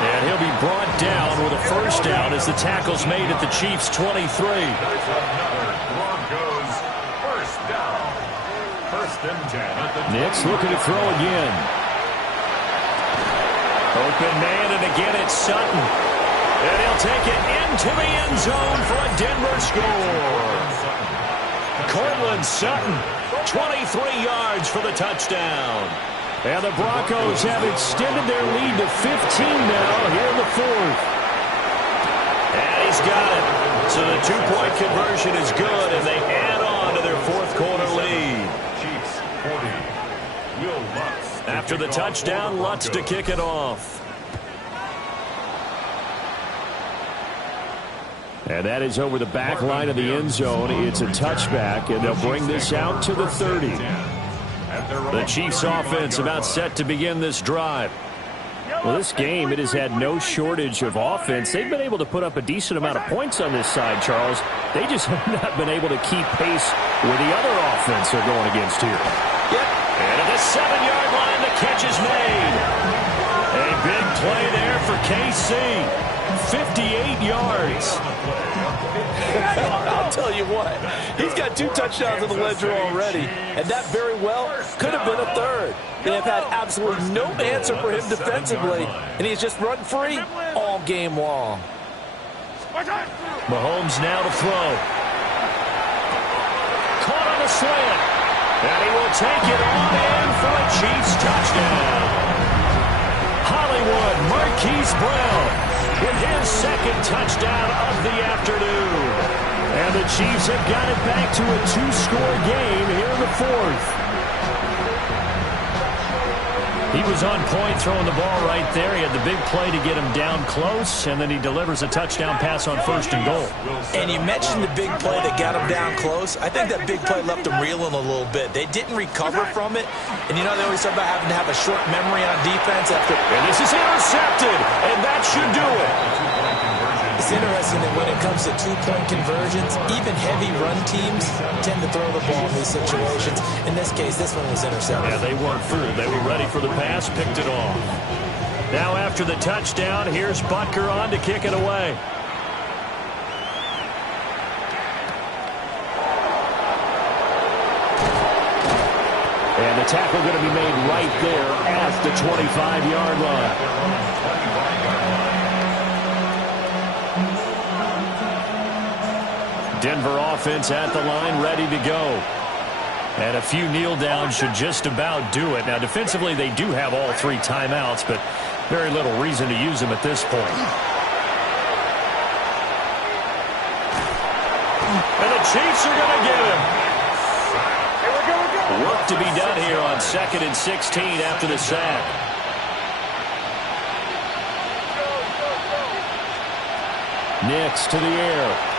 And he'll be brought down with a first down as the tackle's made at the Chiefs' 23. That's another Broncos first down. 1st and 10 at the Nix looking to throw again. Open man, and again it's Sutton. And he'll take it into the end zone for a Denver score. Cortland Sutton, 23 yards for the touchdown. And the Broncos have extended their lead to 15 now here in the 4th. And he's got it. So the 2-point conversion is good, and they add on to their 4th quarter lead. Chiefs 40. Will Lutz. After the touchdown, Lutz to kick it off. And that is over the back line of the end zone. It's a touchback, and they'll bring this out to the 30. The Chiefs offense about set to begin this drive. Well, this game, it has had no shortage of offense. They've been able to put up a decent amount of points on this side, Charles. They just have not been able to keep pace with the other offense they're going against here. Yep. And at the 7-yard line, the catch is made. A big play there for KC. 58 yards. I'll tell you what, he's got 2 touchdowns on the ledger already, and that very well could have been a 3rd. They have had absolutely no answer for him defensively, and he's just run free all game long. Mahomes now to throw. Caught on the slant, and he will take it on in for a Chiefs touchdown. Hollywood Marquise Brown with his 2nd touchdown of the afternoon. And the Chiefs have got it back to a 2-score game here in the 4th. He was on point throwing the ball right there. He had the big play to get him down close, and then he delivers a touchdown pass on 1st and goal. And you mentioned the big play that got him down close. I think that big play left them reeling a little bit. They didn't recover from it. And you know, they always talk about having to have a short memory on defense after. And this is intercepted, and that should do it. It's interesting that when it comes to 2-point conversions, even heavy run teams tend to throw the ball in these situations. In this case, this one was intercepted. Yeah, they weren't fooled. They were ready for the pass, picked it off. Now after the touchdown, here's Butker on to kick it away. And the tackle going to be made right there at the 25-yard line. Denver offense at the line, ready to go. And a few kneel downs should just about do it. Now, defensively, they do have all 3 timeouts, but very little reason to use them at this point. And the Chiefs are going to get him. Work to be done here on 2nd and 16 after the sack. Nix to the air.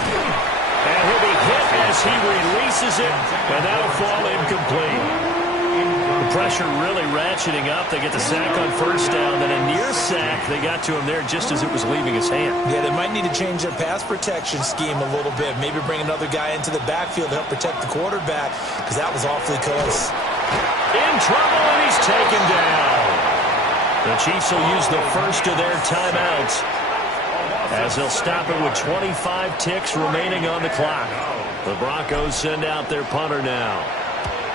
And he'll be hit as he releases it, and that'll fall incomplete. The pressure really ratcheting up. They get the sack on 1st down, then a near sack. They got to him there just as it was leaving his hand. Yeah, they might need to change their pass protection scheme a little bit. Maybe bring another guy into the backfield to help protect the quarterback, because that was awfully close. In trouble, and he's taken down. The Chiefs will use the first of their timeouts, as they'll stop it with 25 ticks remaining on the clock. The Broncos send out their punter now,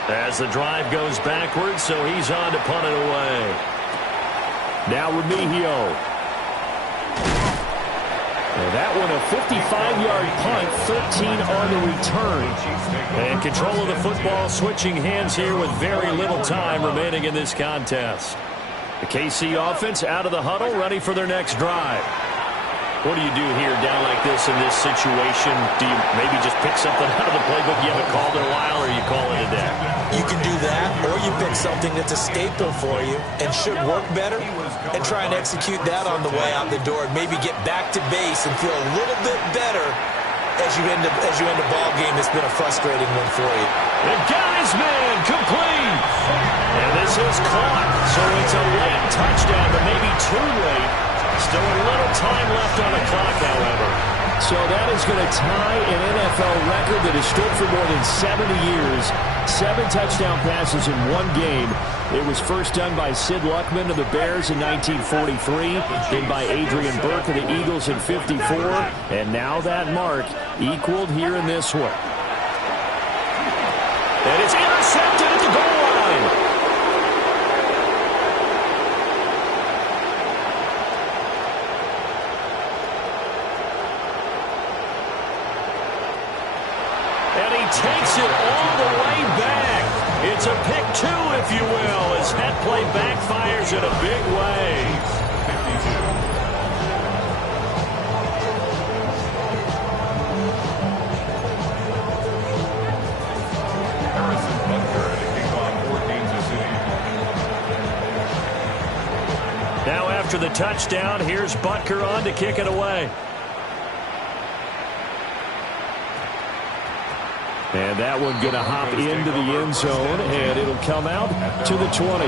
as the drive goes backwards, so he's on to punt it away. Now Remigio. And that one a 55-yard punt, 13 on the return. And control of the football switching hands here with very little time remaining in this contest. The KC offense out of the huddle, ready for their next drive. What do you do here down like this in this situation? Do you maybe just pick something out of the playbook you haven't called in a while, or you call it a day? You can do that, or you pick something that's a staple for you and should work better and try and execute that on the way out the door and maybe get back to base and feel a little bit better as you end a ball game, it's been a frustrating one for you. And got his man complete. And this is caught. So it's a late touchdown, but maybe too late. Still a little time left on the clock, however. So that is going to tie an NFL record that has stood for more than 70 years. 7 touchdown passes in one game. It was first done by Sid Luckman of the Bears in 1943, then by Adrian Burke of the Eagles in 54, and now that mark equaled here in this one. And it's intercepted at the goal line. And he takes it all the way back. It's a pick 2, if you will, as that play backfires in a big way. 52. Harrison Butker to kick off for Kansas City. Now after the touchdown, here's Butker on to kick it away. And that one going to hop into the end zone, and it'll come out to the 20.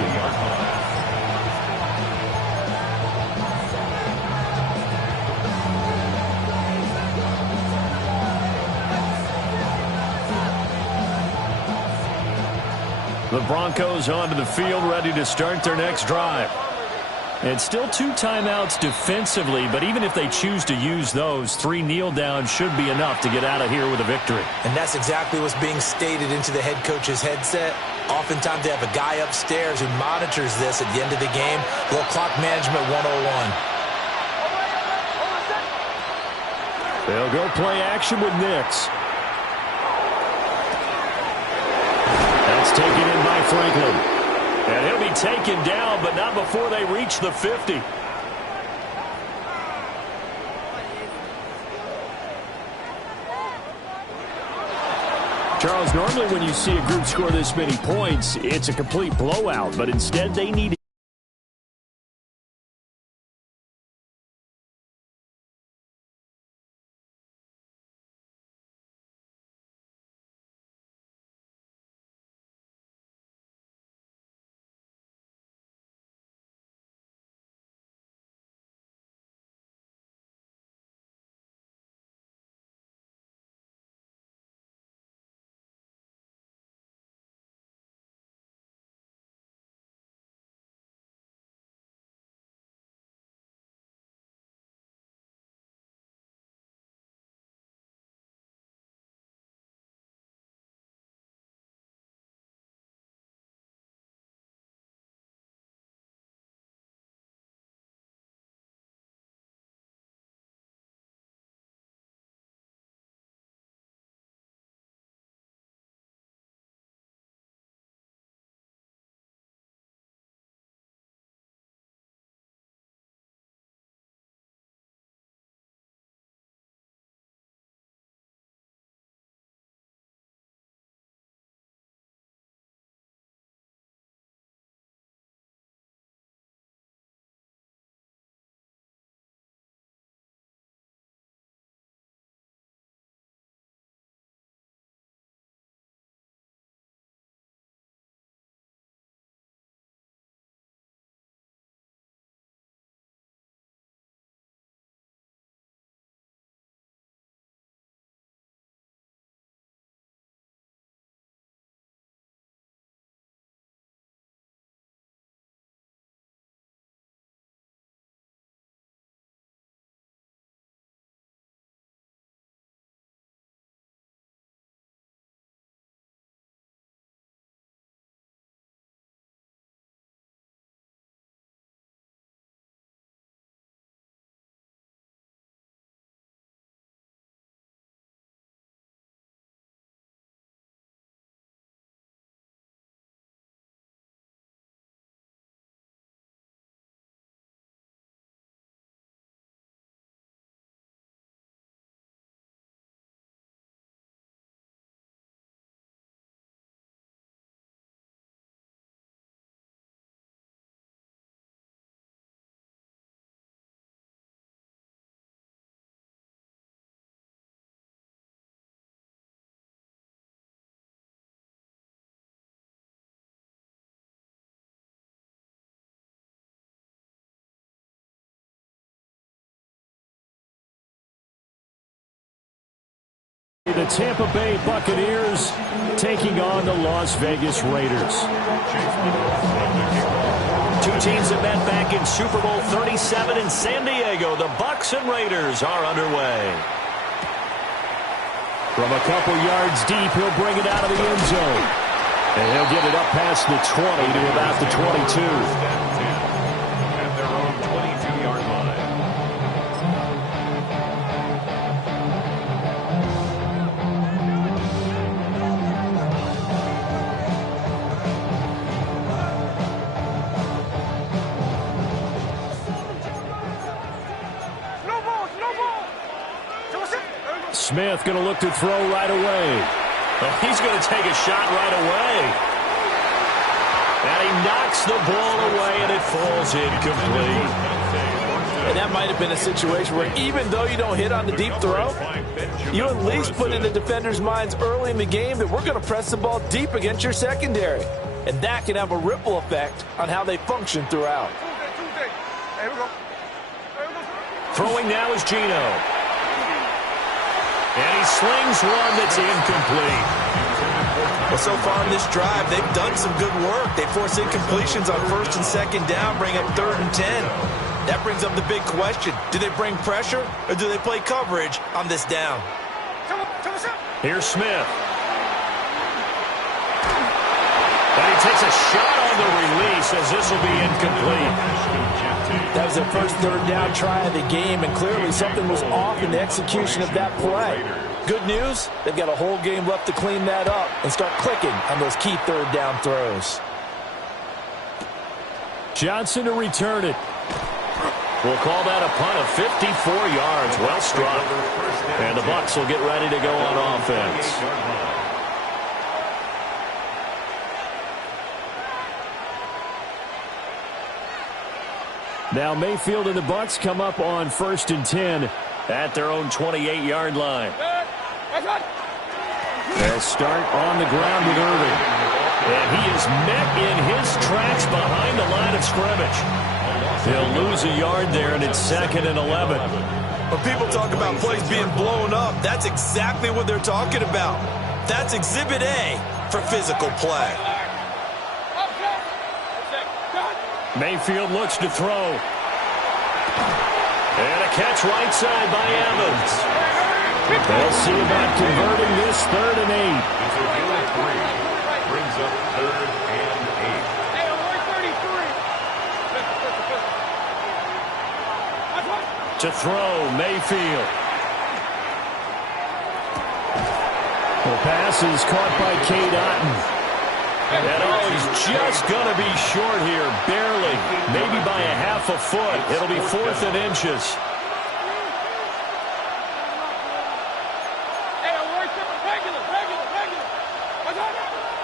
The Broncos onto the field, ready to start their next drive. And still 2 timeouts defensively, but even if they choose to use those, 3 kneel downs should be enough to get out of here with a victory. And that's exactly what's being stated into the head coach's headset. Oftentimes they have a guy upstairs who monitors this at the end of the game. Little clock management 101. They'll go play action with Nix. That's taken in by Franklin. And he'll be taken down, but not before they reach the 50. Charles, normally when you see a group score this many points, it's a complete blowout, but instead they need The Tampa Bay Buccaneers taking on the Las Vegas Raiders. Two teams have met back in Super Bowl 37 in San Diego. The Bucs and Raiders are underway. From a couple yards deep, he'll bring it out of the end zone. And he'll get it up past the 20 to about the 22. At their own 22-yard line. Smith going to look to throw right away. Oh, he's going to take a shot right away. And he knocks the ball away, and it falls incomplete. And that might have been a situation where even though you don't hit on the deep throw, you at least put in the defender's minds early in the game that we're going to press the ball deep against your secondary. And that can have a ripple effect on how they function throughout. Throwing now is Geno. And he slings one that's incomplete. Well, so far in this drive, they've done some good work. They force incompletions on first and second down, bring up 3rd and 10. That brings up the big question. Do they bring pressure or do they play coverage on this down? Here's Smith. And he takes a shot on the release as this will be incomplete. That was their first 3rd down try of the game, and clearly something was off in the execution of that play. Good news, they've got a whole game left to clean that up and start clicking on those key 3rd down throws. Johnson to return it. We'll call that a punt of 54 yards. Well struck. And the Bucs will get ready to go on offense. Now Mayfield and the Bucs come up on 1st and 10 at their own 28-yard line. They'll start on the ground with Irving. And he is met in his tracks behind the line of scrimmage. He'll lose a yard there, and it's 2nd and 11. When people talk about plays being blown up, that's exactly what they're talking about. That's Exhibit A for physical play. Mayfield looks to throw. And a catch right side by Evans. They'll see about converting this 3rd and 8. It's a gain of 3. Brings up 3rd and 8. To throw, Mayfield. The pass is caught by Cade Otton. And he's just going to be short here, barely, maybe by a half a foot. It'll be 4th and inches.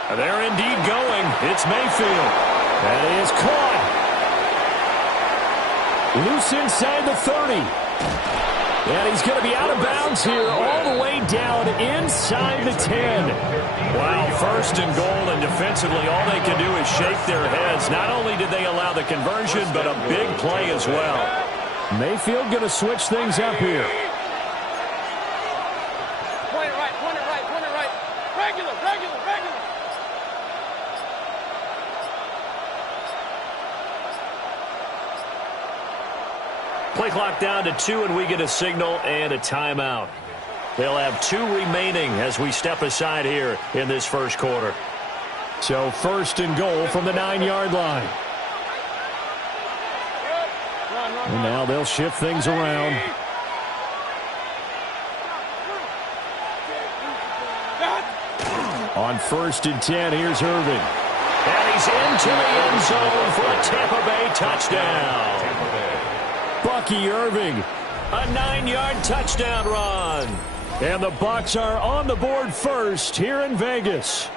And they're indeed going. It's Mayfield. That is caught. Loose inside the 30. And he's going to be out of bounds here all the way down inside the 10. Wow, 1st and goal, and defensively all they can do is shake their heads. Not only did they allow the conversion, but a big play as well. Mayfield going to switch things up here. Point it right, point it right, point it right. Regular, regular, regular. Play clock down to 2, and we get a signal and a timeout. They'll have 2 remaining as we step aside here in this first quarter. So 1st and goal from the 9-yard line. And now they'll shift things around. On 1st and 10, here's Irving. And he's into the end zone for a Tampa Bay touchdown. Bucky Irving. A 9-yard touchdown run. And the Bucs are on the board first here in Vegas.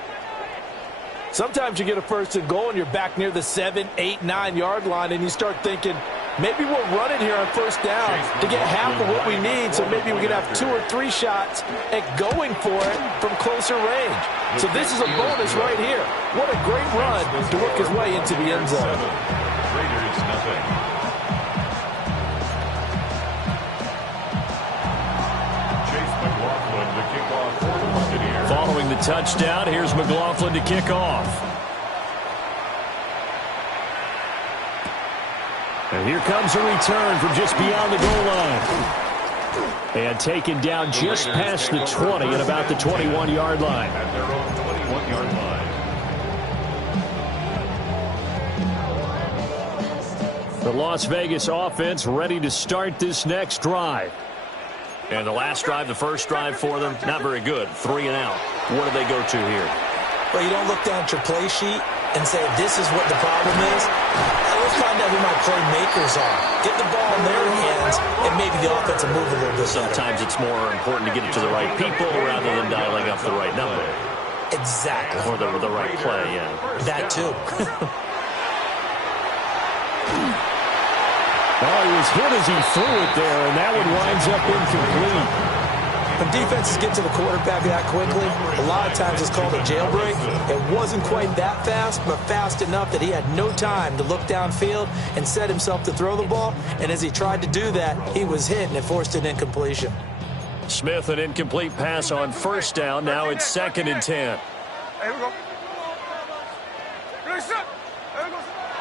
Sometimes you get a 1st and goal and you're back near the 7, 8, 9-yard line, and you start thinking, maybe we'll run it here on 1st down to get half of what we need, so maybe we can have 2 or 3 shots at going for it from closer range. So this is a bonus right here. What a great run to work his way into the end zone. Raiders nothing. Chase McLaughlin to kick off Following the touchdown, here's McLaughlin to kick off. And here comes a return from just beyond the goal line. And taken down just past the 20 at about the 21-yard line. At their own 21-yard line. The Las Vegas offense ready to start this next drive. And the last drive, the first drive for them, not very good. 3 and out. What do they go to here? Well, you don't look down at your play sheet and say, this is what the problem is. Let's find out who my playmakers are. Get the ball in their hands, and maybe the offense will move a little bit better. Sometimes it's more important to get it to the right people rather than dialing up the right number. Exactly. Or the right play, yeah. That, too. Oh, he was hit as he threw it there, and that one winds up incomplete. When defenses get to the quarterback that quickly, a lot of times it's called a jailbreak. It wasn't quite that fast, but fast enough that he had no time to look downfield and set himself to throw the ball. And as he tried to do that, he was hit, and it forced an incompletion. Smith, an incomplete pass on first down. Now it's 2nd and 10. Hey, we go.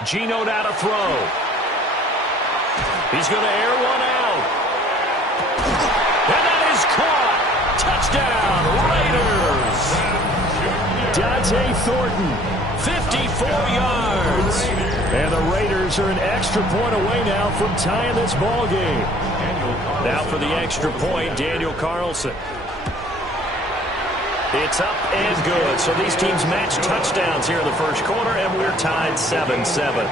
Geno now to throw. He's going to air one out. And that is caught. Touchdown, Raiders. Dante Thornton, 54 yards. And the Raiders are an extra point away now from tying this ball game. Now for the extra point, Daniel Carlson. It's up and good. So these teams match touchdowns here in the first quarter, and we're tied 7-7.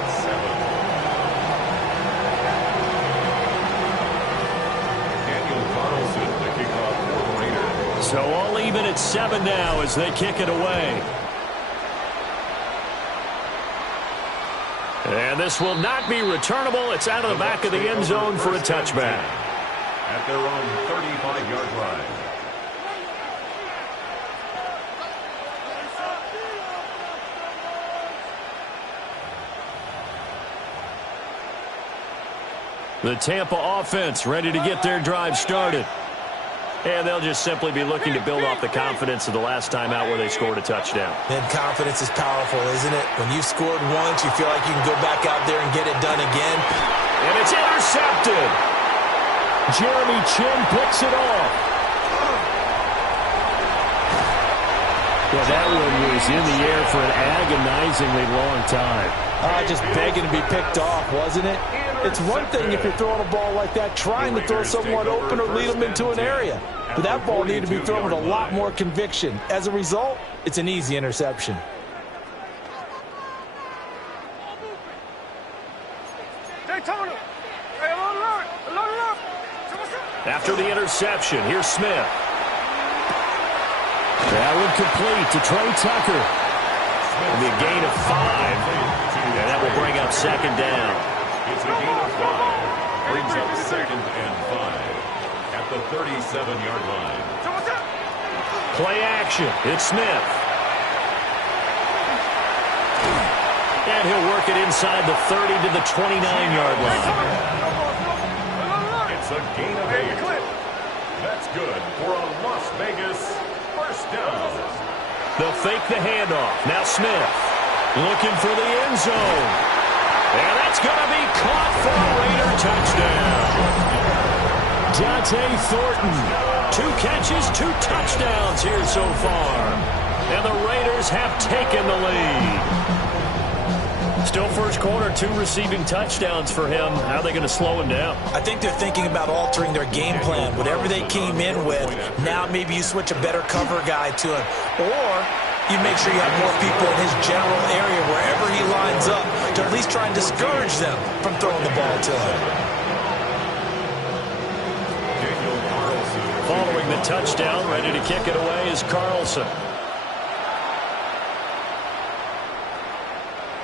So all even at 7 now as they kick it away. And this will not be returnable. It's out of the back of the end zone for a touchback. At their own 35-yard line. The Tampa offense ready to get their drive started. And they'll just simply be looking to build off the confidence of the last time out where they scored a touchdown. And confidence is powerful, isn't it? When you've scored once, you feel like you can go back out there and get it done again. And it's intercepted. Jeremy Chinn picks it off. Yeah, that one was in the air for an agonizingly long time. Just begging to be picked off, wasn't it? It's one thing if you're throwing a ball like that, trying to throw someone open or lead them into an area. But that ball needed to be thrown with a lot more conviction. As a result, it's an easy interception. After the interception, here's Smith. That one complete to Trey Tucker. It'll be a gain of 5. And that will bring up 2nd down. It's a gain of 5. Brings up 2nd and 5. At the 37-yard line. Play action. It's Smith. And he'll work it inside the 30 to the 29-yard line. It's a gain of 8. That's good for a Las Vegas first down. They'll fake the handoff. Now Smith looking for the end zone. And that's going to be caught for a Raider touchdown. Dante Thornton, 2 catches, 2 touchdowns here so far. And the Raiders have taken the lead. Still first quarter, 2 receiving touchdowns for him. How are they going to slow him down? I think they're thinking about altering their game plan. Whatever they came in with, now maybe you switch a better cover guy to him. Or you make sure you have more people in his general area wherever he lines up to at least try and discourage them from throwing the ball to him. Following the touchdown, ready to kick it away is Carlson.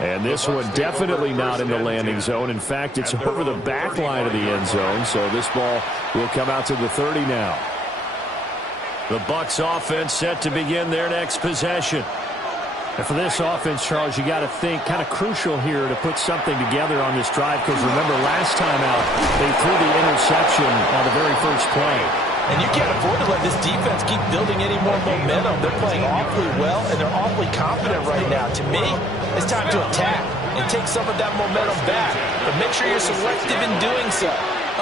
And this one definitely not in the landing zone. In fact, it's over the back line of the end zone, so this ball will come out to the 30 now. The Bucs offense set to begin their next possession. And for this offense, Charles, you got to think kind of crucial here to put something together on this drive, because remember last time out, they threw the interception on the very first play. And you can't afford to let this defense keep building any more momentum. They're playing awfully well, and they're awfully confident right now. To me, it's time to attack and take some of that momentum back. But make sure you're selective in doing so.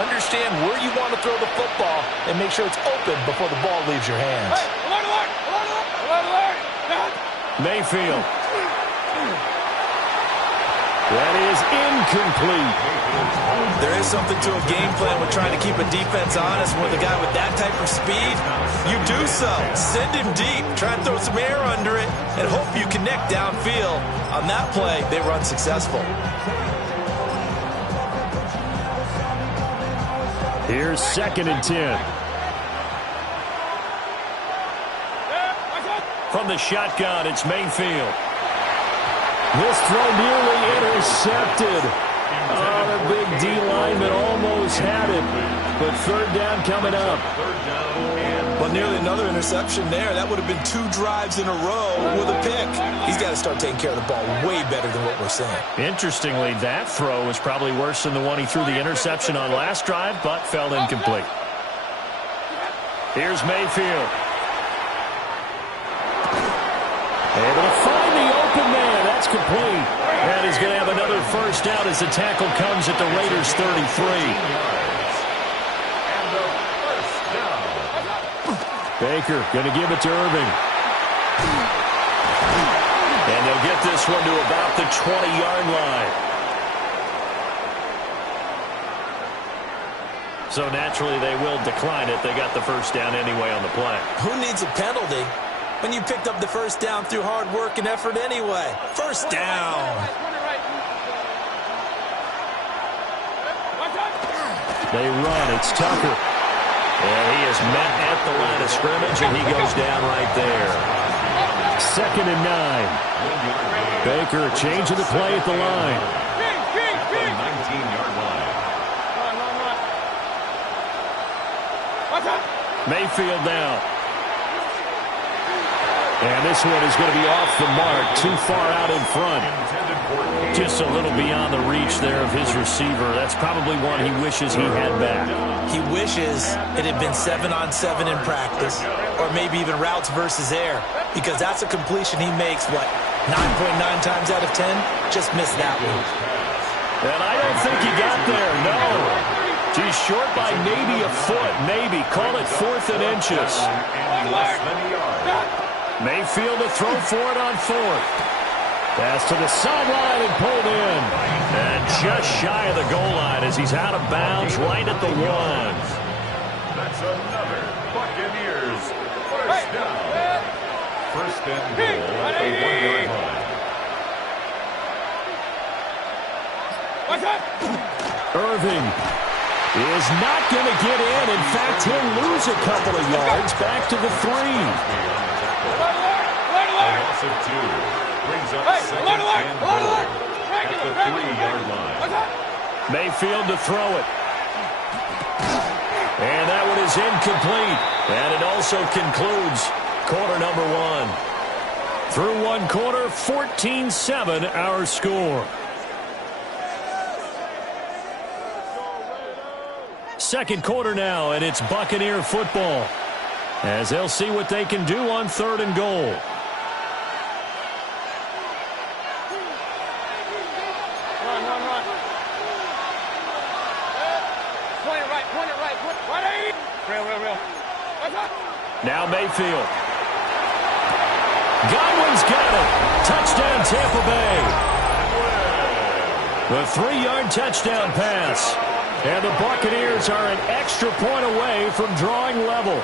Understand where you want to throw the football and make sure it's open before the ball leaves your hands. Mayfield. That is incomplete. There is something to a game plan with trying to keep a defense honest. With a guy with that type of speed, you do so. Send him deep. Try and throw some air under it and hope you connect downfield. On that play, they run successful. Here's 2nd and 10. From the shotgun, it's Mayfield. This throw nearly intercepted. Oh, the big D lineman almost had it. But 3rd down coming up. But nearly another interception there. That would have been 2 drives in a row with a pick. He's got to start taking care of the ball way better than what we're seeing. Interestingly, that throw was probably worse than the one he threw the interception on last drive, but fell incomplete. Here's Mayfield. Able to find the open man. That's complete. And he's going to have another first down as the tackle comes at the Raiders' 33. Baker going to give it to Irving. And they'll get this one to about the 20-yard line. So naturally they will decline it. They got the first down anyway on the play. Who needs a penalty when you picked up the first down through hard work and effort anyway? First down. They run. It's Tucker. And he is met at the line of scrimmage, and he goes down right there. 2nd and 9. Baker changing the play at the line. The 19-yard line. Mayfield down. And this one is going to be off the mark, too far out in front. Just a little beyond the reach there of his receiver. That's probably one he wishes he had back. He wishes it had been 7-on-7 in practice, or maybe even routes versus air, because that's a completion he makes, 9.9 times out of 10? Just missed that one. And I don't think he got there, no. He's short by maybe a foot, maybe. Call it 4th and inches. Mayfield to throw for it on 4th. Pass to the sideline and pulled in. And just shy of the goal line as he's out of bounds right at the 1. That's another Buccaneers first down. First and goal at the 1-yard line. Irving is not going to get in. In fact, he'll lose a couple of yards back to the 3. A loss of 2. Brings up 2nd and goal at the 3-yard line. Mayfield to throw it. And that one is incomplete. And it also concludes quarter number 1. Through 1 quarter, 14-7 our score. Second quarter now, and it's Buccaneer football, as they'll see what they can do on 3rd and goal. Now Mayfield. Godwin's got it. Touchdown, Tampa Bay. The 3-yard touchdown pass. And the Buccaneers are an extra point away from drawing level.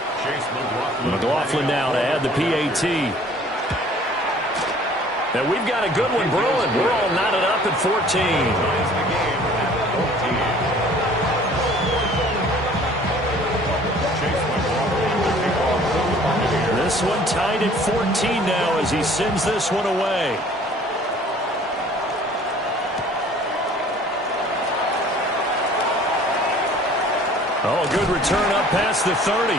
McLaughlin now to add the PAT. And we've got a good one brewing. We're all knotted up at 14. This one tied at 14 now as he sends this one away. Oh, good return up past the 30.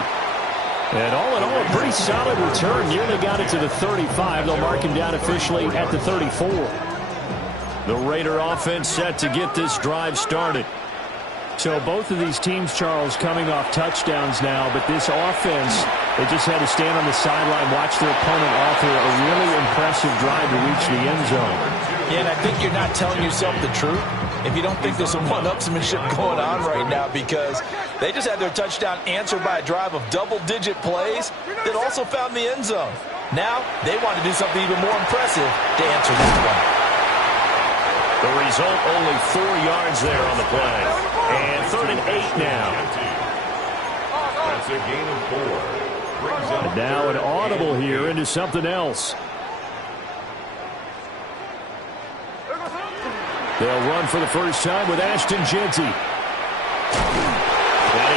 And all in all, a pretty solid return. Nearly got it to the 35. They'll mark him down officially at the 34. The Raider offense set to get this drive started. So both of these teams, Charles, coming off touchdowns now, but this offense, they just had to stand on the sideline, watch their opponent offer a really impressive drive to reach the end zone. Yeah, and I think you're not telling yourself the truth if you don't think there's some one-upsmanship going on right now, because they just had their touchdown answered by a drive of double-digit plays that also found the end zone. Now they want to do something even more impressive to answer that one. The result, only 4 yards there on the play. And 3rd and 8 now. That's a gain of 4. Brings up And now an audible here into something else. They'll run for the first time with Ashton Jeanty. And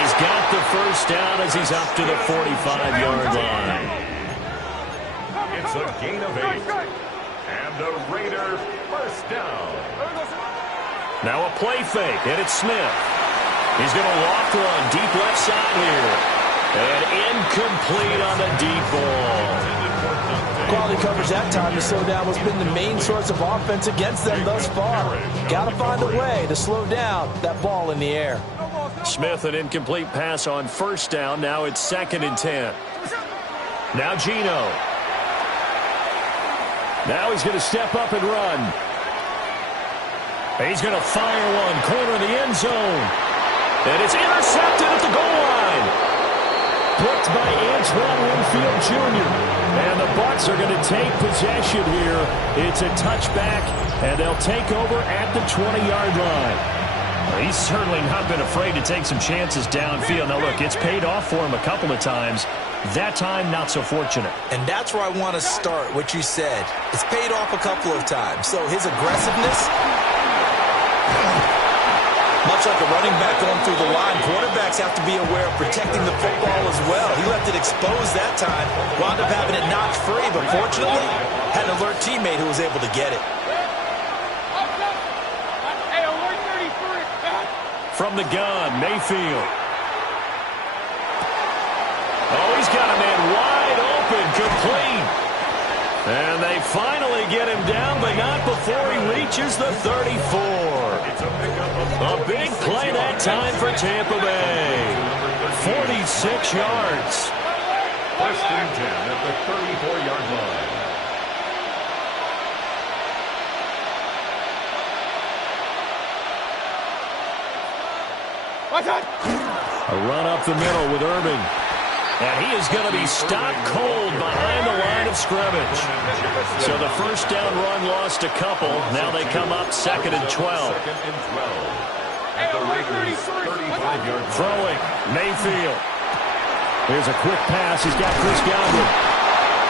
he's got the first down as he's up to the 45-yard line. It's a gain of 8. And the Raiders first down. Now a play fake, and it's Smith. He's going to loft one deep left side here. And incomplete on the deep ball. Quality coverage that time to slow down what's been the main source of offense against them thus far. Got to find a way to slow down that ball in the air. Smith, an incomplete pass on first down. Now it's 2nd and 10. Now Geno. Now he's going to step up and run. He's going to fire one, corner of the end zone. And it's intercepted at the goal line. Picked by Antoine Winfield Jr. And the Bucs are going to take possession here. It's a touchback, and they'll take over at the 20-yard line. He's certainly not been afraid to take some chances downfield. Now, look, it's paid off for him a couple of times. That time, not so fortunate. And that's where I want to start, what you said. It's paid off a couple of times. So his aggressiveness, much like a running back going through the line, quarterbacks have to be aware of protecting the football as well. He left it exposed that time, wound up having it knocked free, but fortunately, had an alert teammate who was able to get it. From the gun, Mayfield. Oh, he's got a man wide open, complete. And they finally get him down, but not before he reaches the 34. A big play that time for Tampa Bay. 46 yards. 1st and 10 at the 34-yard line. A run up the middle with Irving. And he is going to be stopped cold behind the line of scrimmage. So the first down run lost a couple. Now they come up 2nd and 12. 2nd and 12. At the Raiders' 35-yard line. Throwing, Mayfield. Here's a quick pass. He's got Chris Godwin.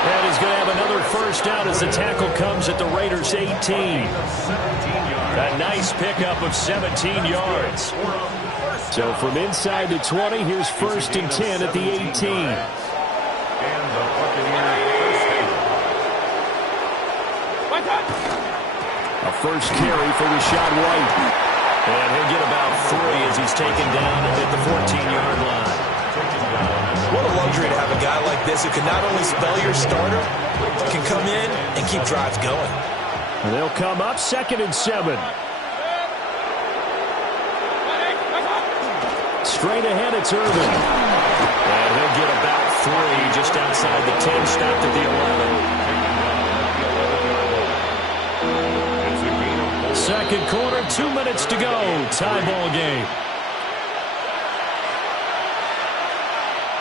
And he's going to have another first down as the tackle comes at the Raiders' 18. A nice pickup of 17 yards. So from inside the 20, here's 1st and 10 at the 18. And the Buccaneers A first carry for Rachaad White. And he'll get about 3 as he's taken down at the 14-yard line. What a luxury to have a guy like this who can not only spell your starter, but can come in and keep drives going. And they'll come up 2nd and 7. Straight ahead, it's Irving. And he'll get about 3 just outside the 10, stopped at the 11. Second quarter, 2 minutes to go. Tie ball game.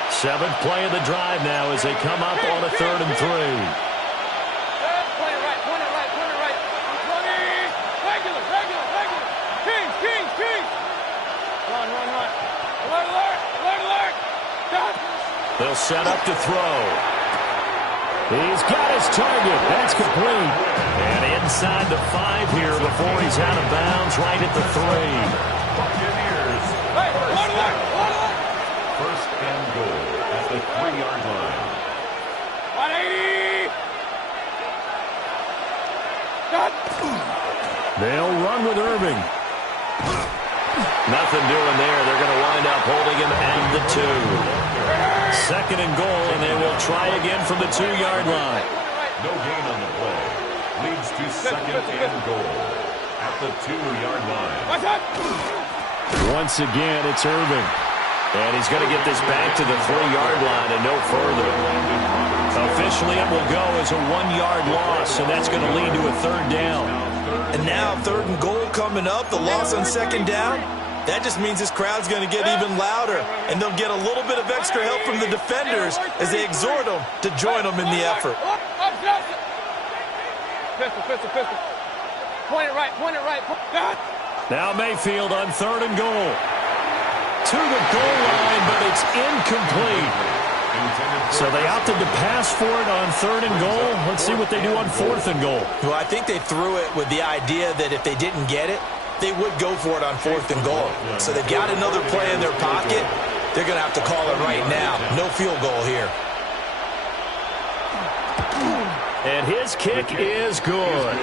7th play of the drive now as they come up on a 3rd and 3. They'll set up to throw. He's got his target. That's complete. And inside the 5 here before he's out of bounds, right at the 3. Buccaneers. First and goal at the 3-yard line. 180. They'll run with Irving. Nothing doing there. They're going to wind up holding him at the 2. 2nd and goal, and they will try again from the 2-yard line. No gain on the play. Leads to 2nd and goal at the 2-yard line. Once again, it's Irving. And he's going to get this back to the 3-yard line and no further. Officially, it will go as a 1-yard loss, and that's going to lead to a 3rd down. And now 3rd and goal coming up, the loss on 2nd down. That just means this crowd's going to get even louder, and they'll get a little bit of extra help from the defenders as they exhort them to join them in the effort. Pistol. Point it right. Now Mayfield on 3rd and goal. To the goal line, but it's incomplete. So they opted to pass for it on 3rd and goal. Let's see what they do on 4th and goal. Well, I think they threw it with the idea that if they didn't get it, they would go for it on 4th and goal. So they've got another play in their pocket. They're going to have to call it right now. No field goal here. And his kick is good.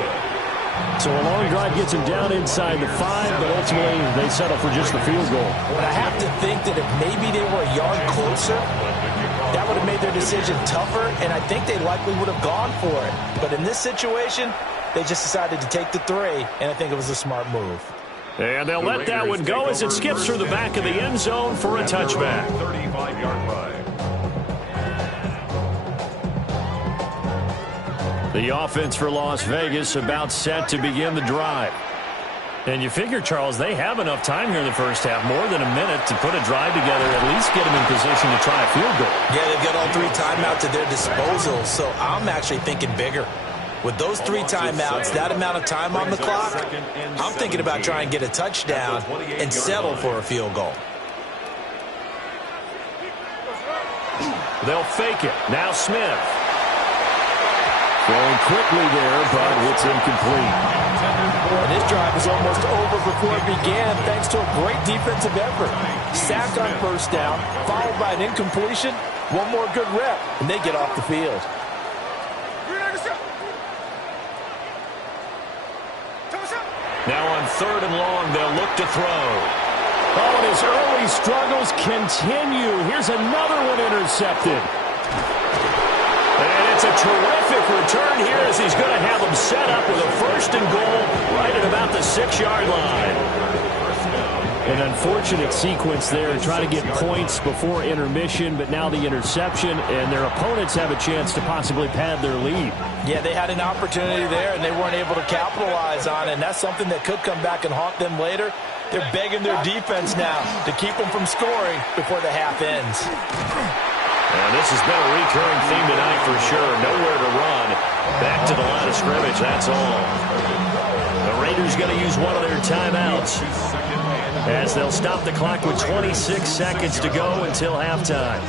So a long drive gets him down inside the 5, but ultimately they settle for just the field goal. But I have to think that if maybe they were a yard closer, that would have made their decision tougher, and I think they likely would have gone for it. But in this situation, they just decided to take the 3, and I think it was a smart move. And they'll let that one go as it skips through the back of the end zone for a touchback. 35-yard line. The offense for Las Vegas about set to begin the drive. And you figure, Charles, they have enough time here in the first half, more than a minute, to put a drive together, at least get them in position to try a field goal. Yeah, they've got all 3 timeouts at their disposal, so I'm actually thinking bigger. With those 3 timeouts, that amount of time on the clock, I'm thinking about trying to get a touchdown and settle for a field goal. They'll fake it. Now Smith. Going quickly there, but it's incomplete. And this drive was almost over before it began thanks to a great defensive effort. Sack on 1st down, followed by an incompletion, one more good rep, and they get off the field. Now on 3rd and long, they'll look to throw. Oh, and his early struggles continue. Here's another one intercepted. And it's a terrific return here as he's going to have them set up with a 1st and goal right at about the 6-yard line. An unfortunate sequence there, trying to get points before intermission, but now the interception, and their opponents have a chance to possibly pad their lead. Yeah, they had an opportunity there, and they weren't able to capitalize on it, and that's something that could come back and haunt them later. They're begging their defense now to keep them from scoring before the half ends. And this has been a recurring theme tonight for sure. Nowhere to run. Back to the line of scrimmage, that's all. The Raiders going to use one of their timeouts as they'll stop the clock with 26 seconds to go until halftime.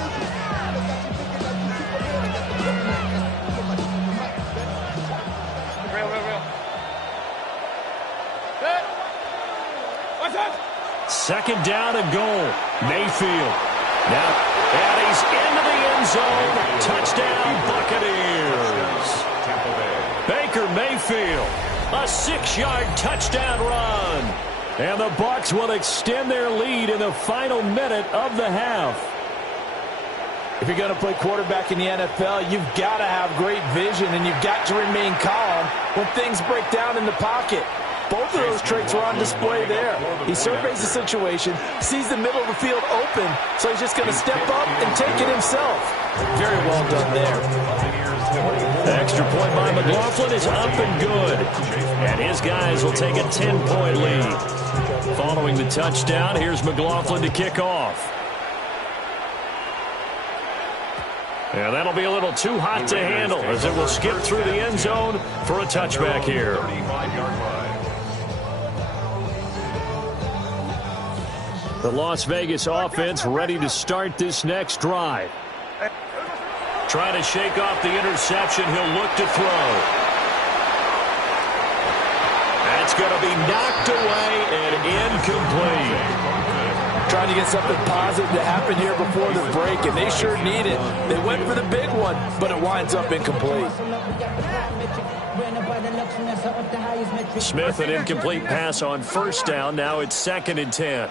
Second down and goal. Mayfield. Now, and he's into the end zone. Touchdown, Buccaneers. Baker Mayfield, a 6-yard touchdown run. And the Bucs will extend their lead in the final minute of the half. If you're going to play quarterback in the NFL, you've got to have great vision, and you've got to remain calm when things break down in the pocket. Both of those traits were on display there. He surveys the situation, sees the middle of the field open, so he's just going to step up and take it himself. Very well done there. The extra point by McLaughlin is up and good. And his guys will take a 10-point lead. Following the touchdown, here's McLaughlin to kick off. And that'll be a little too hot to handle as it will skip through the end zone for a touchback here. The Las Vegas offense ready to start this next drive. Trying to shake off the interception. He'll look to throw. That's going to be knocked away and incomplete. Trying to get something positive to happen here before the break, and they sure need it. They went for the big one, but it winds up incomplete. Smith, an incomplete pass on 1st down. Now it's 2nd and 10.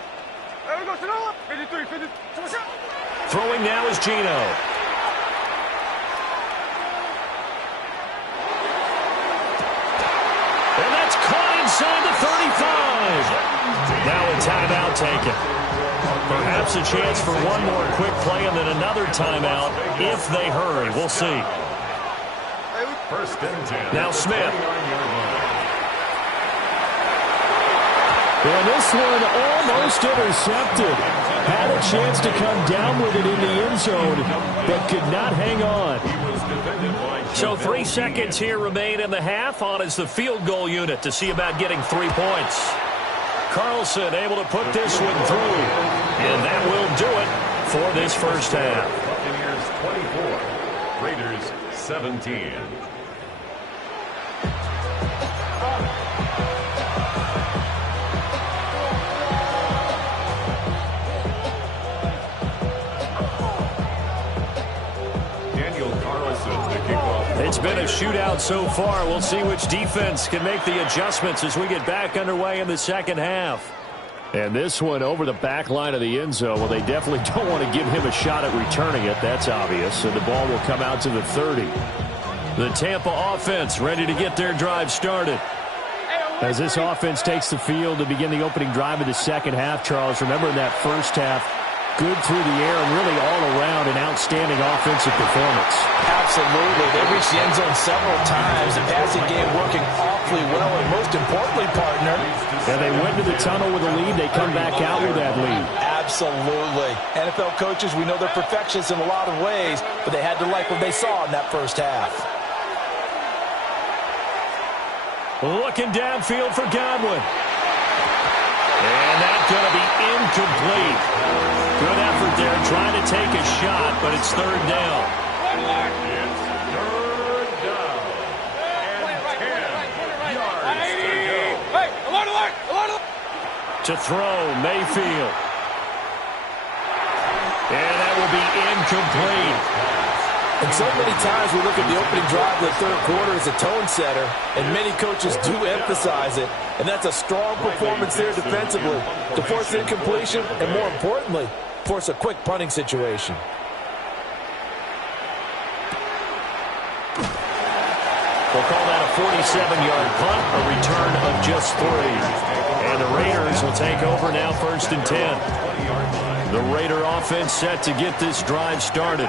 Throwing now is Geno. And that's caught inside the 35. Now a timeout taken. Perhaps a chance for one more quick play and then another timeout if they hurry. We'll see. First and 10. Now Smith. And this one almost intercepted. Had a chance to come down with it in the end zone, but could not hang on. So 3 seconds here remain in the half. On is the field goal unit to see about getting 3 points. Carlson able to put this one through. And that will do it for this first half. Buccaneers 24, Raiders 17. It's been a shootout so far. We'll see which defense can make the adjustments as we get back underway in the second half. And this one over the back line of the end zone. Well, they definitely don't want to give him a shot at returning it. That's obvious. And the ball will come out to the 30. The Tampa offense ready to get their drive started. As this offense takes the field to begin the opening drive of the second half, Charles, remember in that first half, good through the air and really all around an outstanding offensive performance. Absolutely. They reached the end zone several times. The passing game working awfully well. And most importantly, partner, and they went to the tunnel with a lead. They come back out with that lead. Absolutely. NFL coaches, we know they're perfectionists in a lot of ways, but they had to like what they saw in that first half. Looking downfield for Godwin. And that's going to be incomplete. Good effort there trying to take a shot, but it's third down. It's third down. And 10 yards to go. To throw, Mayfield. And that will be incomplete. And so many times we look at the opening drive of the third quarter as a tone setter, and many coaches do emphasize it. And that's a strong performance there defensively to force incompletion and, more importantly, force a quick punting situation. We'll call that a 47-yard punt, a return of just 3. And the Raiders will take over now, first and 10. The Raider offense set to get this drive started.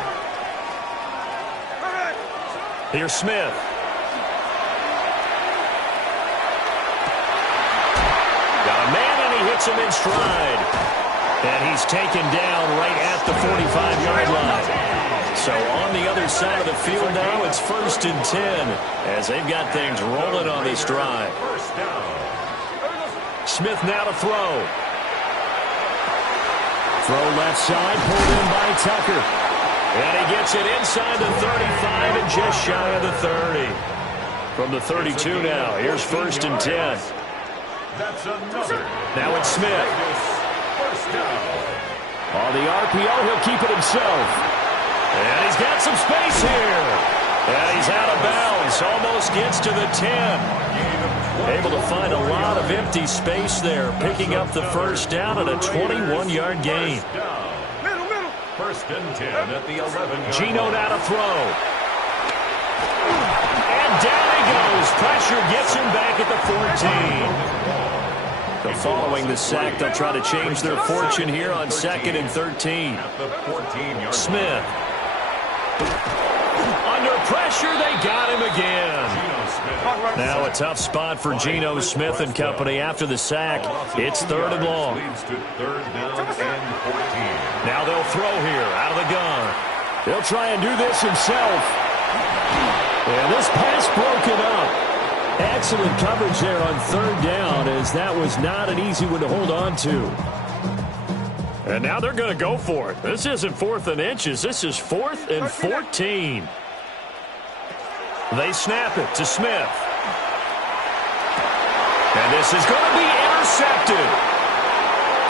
Here's Smith. Got a man, and he hits him in stride. And he's taken down right at the 45-yard line. So on the other side of the field now, it's first and 10 as they've got things rolling on this drive. Smith now to throw. Throw left side, pulled in by Tucker. And he gets it inside the 35 and just shy of the 30. From the 32 now, here's first and 10. Now it's Smith. On the RPO, he'll keep it himself. And he's got some space here. And he's out of bounds. Almost gets to the 10. Able to find a lot of empty space there. Picking up the first down and a 21-yard gain. First and 10 at the 11. Geno now to throw. And down he goes. Pressure gets him back at the 14. So following the sack, they'll try to change their fortune here on 2nd and 13. Smith. Under pressure, they got him again. Now a tough spot for Geno Smith and company after the sack. It's third and long. Now they'll throw here out of the gun. He'll try and do this himself. And this pass broken up. Excellent coverage there on third down, as that was not an easy one to hold on to. And now they're going to go for it. This isn't 4th and inches. This is 4th and 14. They snap it to Smith. And this is going to be intercepted.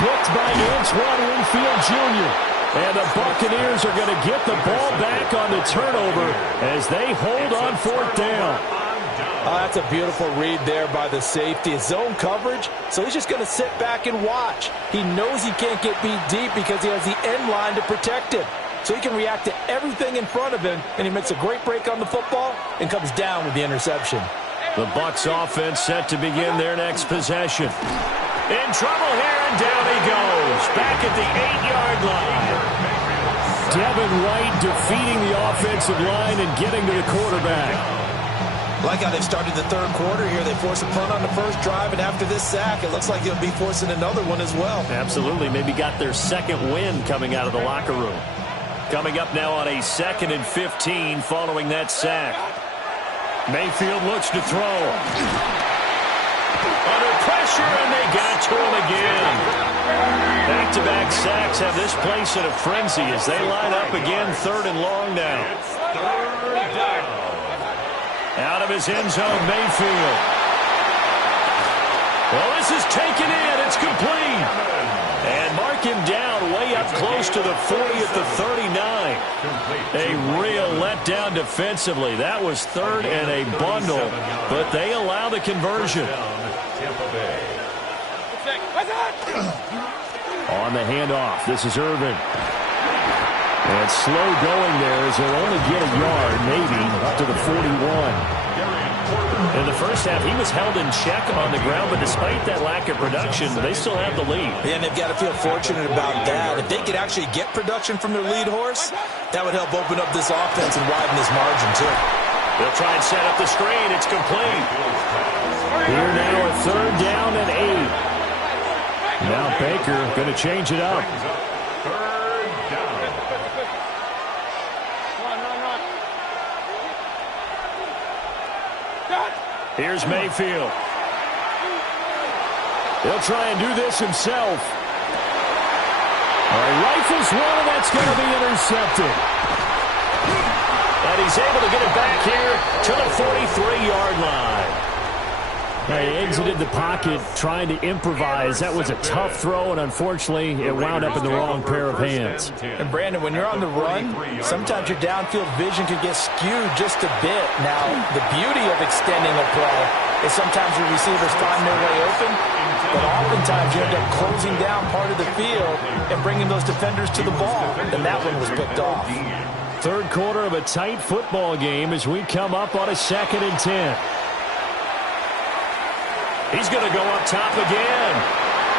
Picked by Antoine Winfield Jr. And the Buccaneers are going to get the ball back on the turnover as they hold on 4th down. That's a beautiful read there by the safety. It's zone coverage, so he's just going to sit back and watch. He knows he can't get beat deep because he has the end line to protect him. So he can react to everything in front of him, and he makes a great break on the football and comes down with the interception. The Bucs offense set to begin their next possession. In trouble here, and down he goes. Back at the 8-yard line. Devin White defeating the offensive line and getting to the quarterback. Like how they've started the third quarter here. They force a punt on the first drive, and after this sack, it looks like they'll be forcing another one as well. Absolutely. Maybe got their second win coming out of the locker room. Coming up now on a 2nd and 15 following that sack. Mayfield looks to throw. Under pressure, and they got to him again. Back-to-back sacks have this place in a frenzy as they line up again 3rd and long now. Out of his end zone, Mayfield. Well, this is taken in. It's complete. And mark him down way up close to the 40 at the 39. A real letdown defensively. That was 3rd and a bundle, but they allow the conversion. On the handoff, this is Irvin. And slow going there as they'll only get a yard, maybe, up to the 41. In the first half, he was held in check on the ground, but despite that lack of production, they still have the lead. Yeah, and they've got to feel fortunate about that. If they could actually get production from their lead horse, that would help open up this offense and widen this margin, too. They'll try and set up the screen. It's complete. Here now a 3rd down and 8. Now Baker going to change it up. Here's Mayfield. He'll try and do this himself. All right, rifles one, and that's going to be intercepted. And he's able to get it back here to the 43-yard line. He exited the pocket trying to improvise. That was a tough throw, and unfortunately, it wound up in the wrong pair of hands. And Brandon, when you're on the run, sometimes your downfield vision can get skewed just a bit. Now, the beauty of extending a play is sometimes your receivers find their way open, but oftentimes you end up closing down part of the field and bringing those defenders to the ball, and that one was picked off. Third quarter of a tight football game as we come up on a 2nd and 10. He's going to go up top again.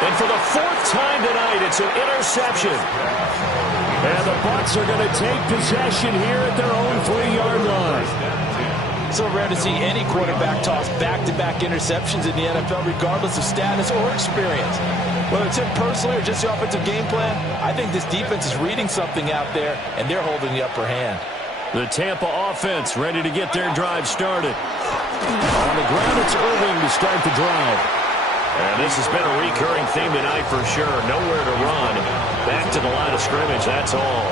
And for the 4th time tonight, it's an interception. And the Bucs are going to take possession here at their own 3-yard line. So rare to see any quarterback toss back-to-back interceptions in the NFL, regardless of status or experience. Whether it's him personally or just the offensive game plan, I think this defense is reading something out there, and they're holding the upper hand. The Tampa offense ready to get their drive started. On the ground, it's Irving to start the drive. And this has been a recurring theme tonight for sure. Nowhere to run. Back to the line of scrimmage, that's all.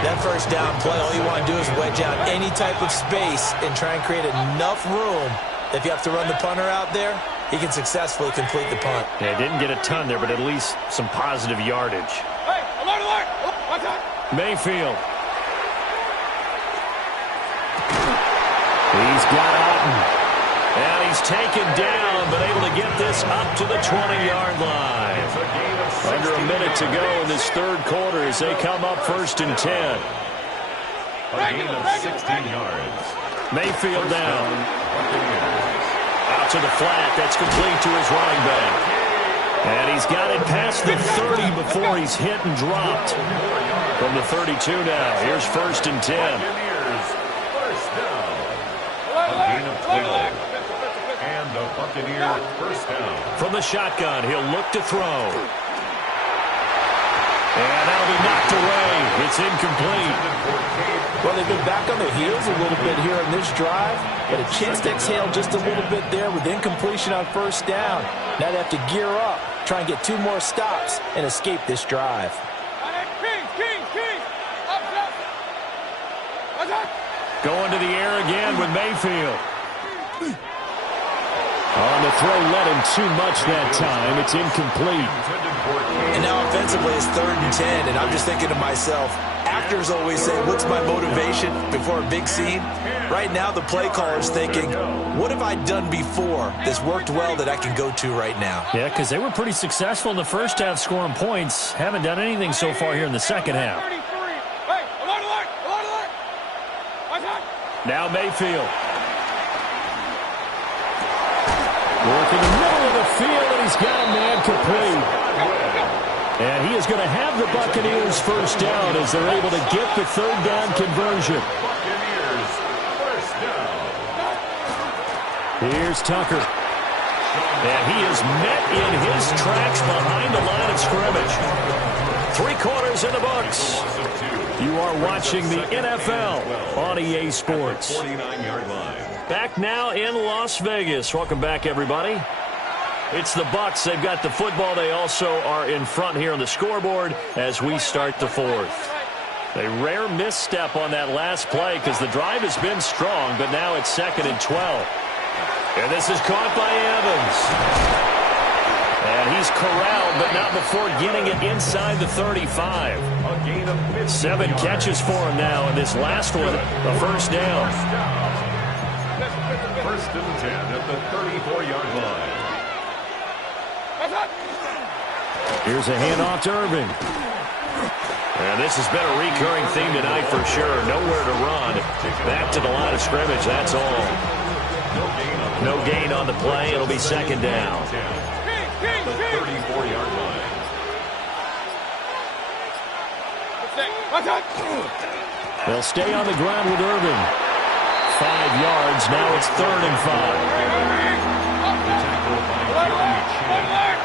That first down play, all you want to do is wedge out any type of space and try and create enough room. If you have to run the punter out there, he can successfully complete the punt. Yeah, didn't get a ton there, but at least some positive yardage. Hey, alert, alert! Watch out! Mayfield. He's got Otten. And he's taken down, but able to get this up to the 20-yard line. Under a minute to go in this third quarter as they come up 1st and 10. A gain of 16 yards. Mayfield down. Out to the flat. That's complete to his running back. And he's got it past the 30 before he's hit and dropped. From the 32 now. Here's 1st and 10. Gain of 12. And the Buccaneers first down. From the shotgun, he'll look to throw. And that'll be knocked away. It's incomplete. Well, they've been back on their heels a little bit here in this drive, but a chance to exhale just a little bit there with incompletion on 1st down. Now they have to gear up, try and get 2 more stops, and escape this drive. Going to the air again with Mayfield. On the throw, let him too much that time. It's incomplete. And now offensively it's 3rd and 10, and I'm just thinking to myself, actors always say, what's my motivation before a big scene? Right now the play caller's thinking, what have I done before that's worked well that I can go to right now? Yeah, because they were pretty successful in the first half scoring points. Haven't done anything so far here in the second half. Now Mayfield. Work in the middle of the field, and he's got a man complete. And he is going to have the Buccaneers first down as they're able to get the third down conversion. Buccaneers first down. Here's Tucker. And he is met in his tracks behind the line of scrimmage. 3 quarters in the books. You are watching the NFL on EA Sports. 49-yard line. Back now in Las Vegas. Welcome back, everybody. It's the Bucs. They've got the football. They also are in front here on the scoreboard as we start the fourth. A rare misstep on that last play because the drive has been strong, but now it's 2nd and 12. And this is caught by Evans. And he's corralled, but not before getting it inside the 35. A gain of 15 7 yards. catches for him now, and this last one, a first down. First and 10 at the 34-yard line. Here's a handoff to Irving. And this has been a recurring theme tonight for sure. Nowhere to run. Back to the line of scrimmage, that's all. No gain on the play. It'll be 2nd down. The 34-yard line. They'll stay on the ground with Irving. 5 yards. Now it's 3rd and 5. The tackle by Johnny Chan.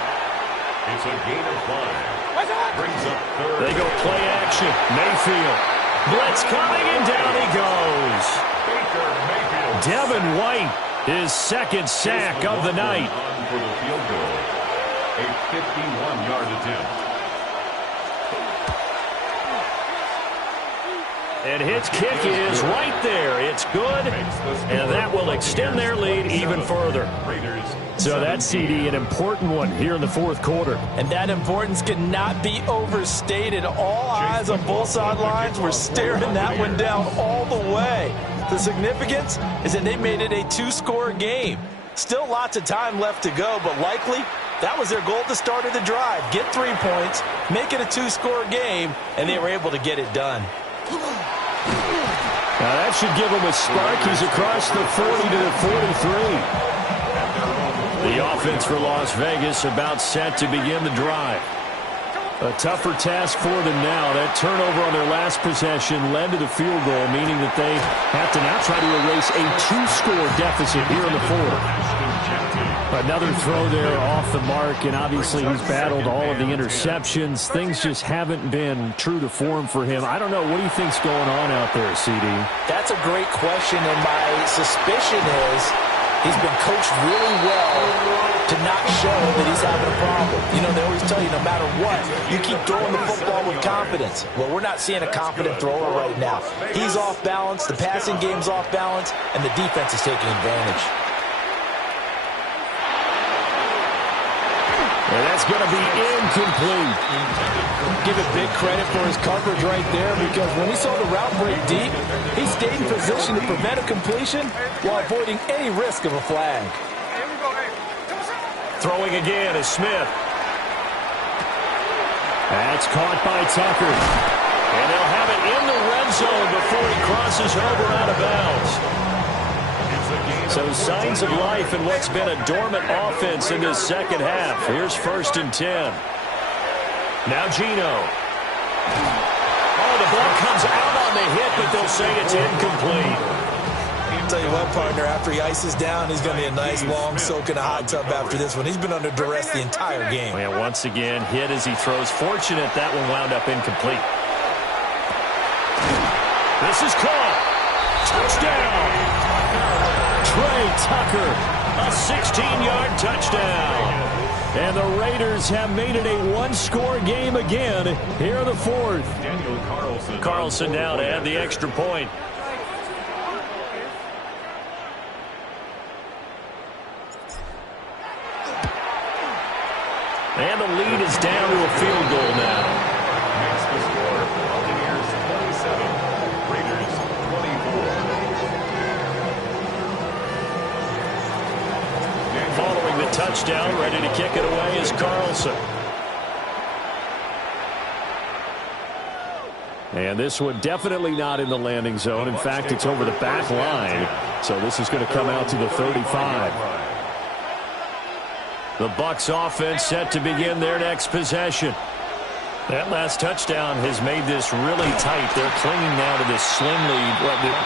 It's a gain of 5. Brings up 3rd. They go play action. Mayfield. Blitz coming, and down he goes. Baker Mayfield. Devin White, his 2nd sack of the night. On for the field goal. A 51-yard attempt. And his kick is right there. It's good, and that will extend their lead even further. Raiders. So that CD, an important one here in the 4th quarter. And that importance cannot be overstated. All eyes on both sidelines were staring that one down all the way. The significance is that they made it a 2-score game. Still lots of time left to go, but likely that was their goal at the start of the drive. Get 3 points, make it a 2-score game, and they were able to get it done. Now that should give him a spark. He's across the 40 to the 43. The offense for Las Vegas about set to begin the drive. A tougher task for them now. That turnover on their last possession led to the field goal, meaning that they have to now try to erase a 2-score deficit here in the 4th. Another throw there off the mark, and obviously he's battled all of the interceptions. Things just haven't been true to form for him. I don't know. What do you think's going on out there, CD? That's a great question, and my suspicion is he's been coached really well to not show that he's having a problem. You know, they always tell you no matter what, you keep throwing the football with confidence. Well, we're not seeing a confident thrower right now. He's off balance, the passing game's off balance, and the defense is taking advantage. And that's going to be incomplete. Give it big credit for his coverage right there, because when he saw the route break deep, he stayed in position to prevent a completion while avoiding any risk of a flag. Throwing again is Smith. That's caught by Tucker. And they'll have it in the red zone before he crosses over out of bounds. So signs of life in what's been a dormant offense in this second half. Here's 1st and 10. Now Geno. Oh, the ball comes out on the hit, but they'll say it's incomplete. I'll tell you what, partner, after he ices down, he's going to be a nice long soak in a hot tub after this one. He's been under duress the entire game. And once again, hit as he throws. Fortunate that one wound up incomplete. This is caught. Touchdown. Trey Tucker, a 16-yard touchdown. And the Raiders have made it a 1-score game again here in the 4th. Daniel Carlson now to add the extra point. And the lead is down to a field goal now. Makes the score. Buccaneers 27, Raiders 24. Following the touchdown, ready to kick it away is Carlson. And this one definitely not in the landing zone. In fact, it's over the back line. So this is going to come out to the 35. The Bucs offense set to begin their next possession. That last touchdown has made this really tight. They're clinging now to this slim lead.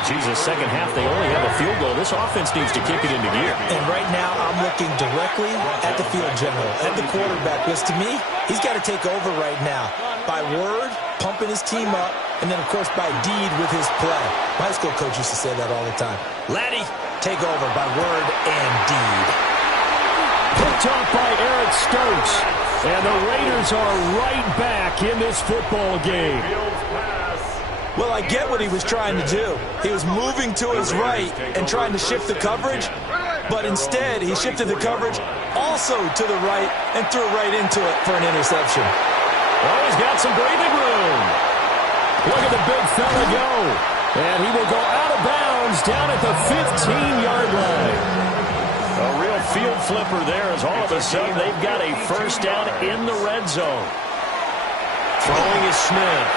Jesus, second half, they only have a field goal. This offense needs to kick it into gear. And right now, I'm looking directly at the field general, at the quarterback, because to me, he's got to take over right now by word, pumping his team up, and then, of course, by deed with his play. My high school coach used to say that all the time. Laddie, take over by word and deed. Picked off by Eric Stokes. And the Raiders are right back in this football game. Well, I get what he was trying to do. He was moving to his right and trying to shift the coverage, but instead he shifted the coverage also to the right and threw right into it for an interception. Oh, he's got some breathing room. Look at the big fella go. And he will go out of bounds down at the 15-yard line. A real field flipper there as all of a sudden they've got a first down in the red zone. Throwing is Smith.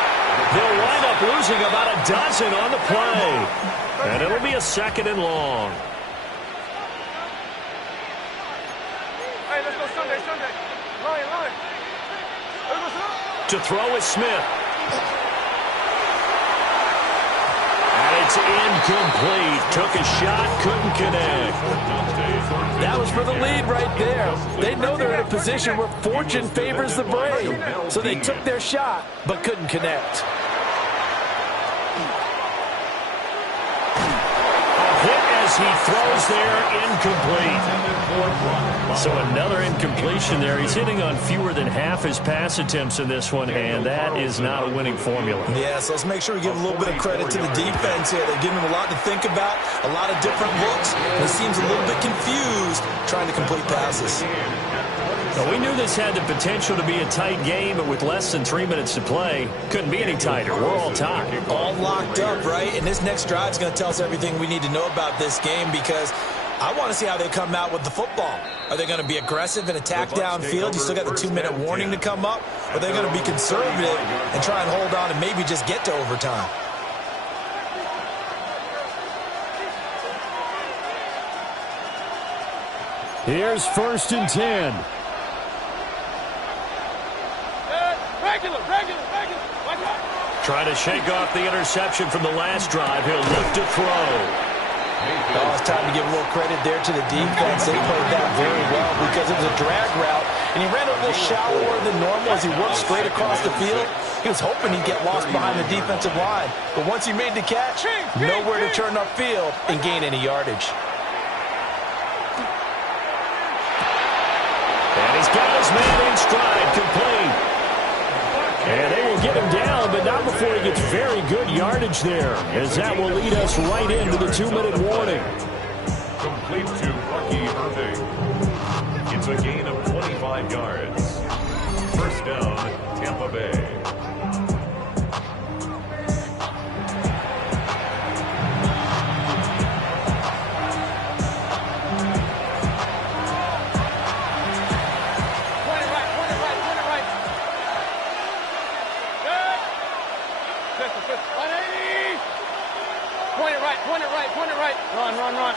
They'll wind up losing about a dozen on the play. And it'll be a second and long. Hey, let's go Sunday. Line. To throw is Smith. And it's incomplete. Took a shot, couldn't connect. That was for the lead right there. They know they're in a position where fortune favors the brave. So they took their shot, but couldn't connect. A hit as he throws there, incomplete. So another incompletion there. He's hitting on fewer than half his pass attempts in this one, and that is not a winning formula. Yeah, so let's make sure we give a little bit of credit to the defense here. They're giving him a lot to think about, a lot of different looks, and he seems a little bit confused trying to complete passes. Well, we knew this had the potential to be a tight game, but with less than 3 minutes to play, couldn't be any tighter. We're all tied. All locked up, right? And this next drive is going to tell us everything we need to know about this game because I want to see how they come out with the football. Are they going to be aggressive and attack downfield? You still got the 2-minute warning to come up? Or are they going to be conservative and try and hold on and maybe just get to overtime? Here's 1st and 10. Regular. Watch out. Trying to shake off the interception from the last drive. He'll look to throw. Oh, it's time to give a little credit there to the defense. They played that very well because it was a drag route, and he ran a little shallower than normal as he worked straight across the field. He was hoping he'd get lost behind the defensive line, but once he made the catch, nowhere to turn upfield and gain any yardage. And he's got his man in stride, complete. And they will get him down, but not before he gets very good yardage there, as that will lead us right into the 2-minute warning. Complete to Bucky Irving. It's a gain of 25 yards. First down, Tampa Bay. Point it right. Run. Up.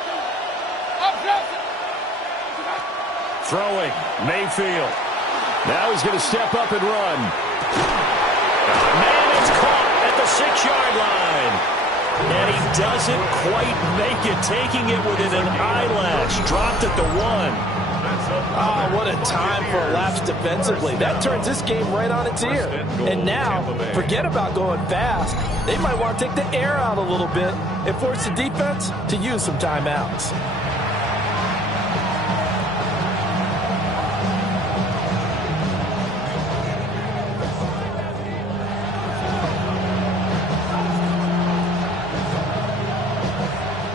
Throwing, Mayfield. Now he's going to step up and run. Man is caught at the 6-yard line. And he doesn't quite make it, taking it within an eyelash. Dropped at the 1. Oh, what a time for a lapse defensively. That turns this game right on its ear. And now, forget about going fast. They might want to take the air out a little bit and force the defense to use some timeouts.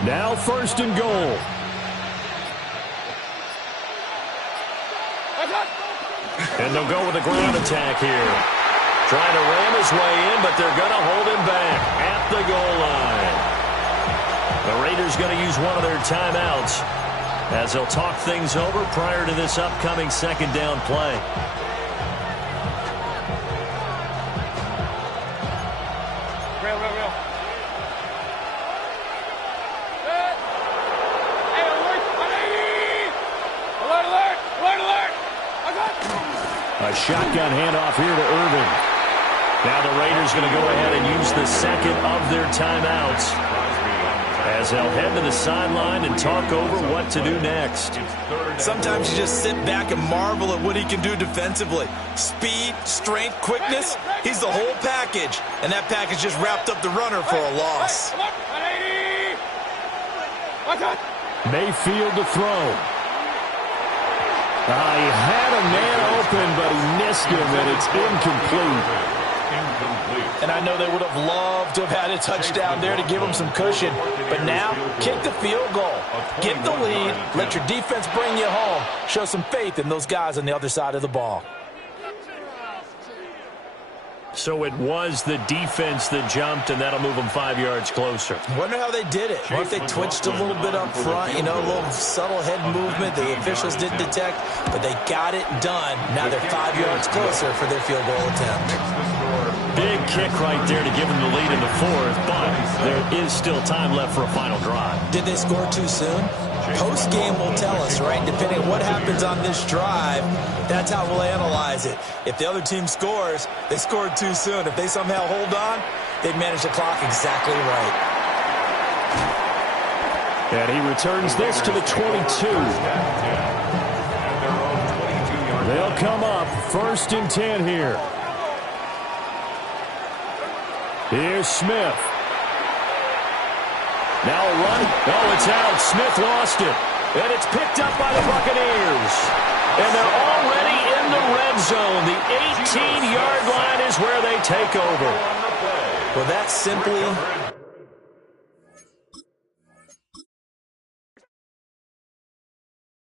Now 1st and goal. And they'll go with a ground attack here. Trying to ram his way in, but they're going to hold him back at the goal line. The Raiders going to use one of their timeouts as they'll talk things over prior to this upcoming 2nd down play. Real. Hey, alert! Alert! A shotgun handoff here to Irving. Now the Raiders going to go ahead and use the second of their timeouts as they'll head to the sideline and talk over what to do next. Sometimes you just sit back and marvel at what he can do defensively. Speed, strength, quickness, he's the whole package. And that package just wrapped up the runner for a loss. Mayfield to throw. He had a man open, but he missed him, and it's incomplete. And I know they would have loved to have had a touchdown there to give them some cushion. But now, kick the field goal. Get the lead. Let your defense bring you home. Show some faith in those guys on the other side of the ball. So it was the defense that jumped, and that'll move them 5 yards closer. Wonder how they did it. What if they twitched a little bit up front, a little subtle head movement the officials didn't detect, but they got it done. Now they're 5 yards closer for their field goal attempt. Big kick right there to give them the lead in the fourth, but there is still time left for a final drive. Did they score too soon? Post-game will tell us, right? Depending on what happens on this drive, that's how we'll analyze it. If the other team scores, they scored too soon. If they somehow hold on, they've managed the clock exactly right. And he returns this to the 22. They'll come up 1st and 10 here. Here's Smith. Now a run. Oh, it's out. Smith lost it. And it's picked up by the Buccaneers. And they're already in the red zone. The 18-yard line is where they take over. Well, that simply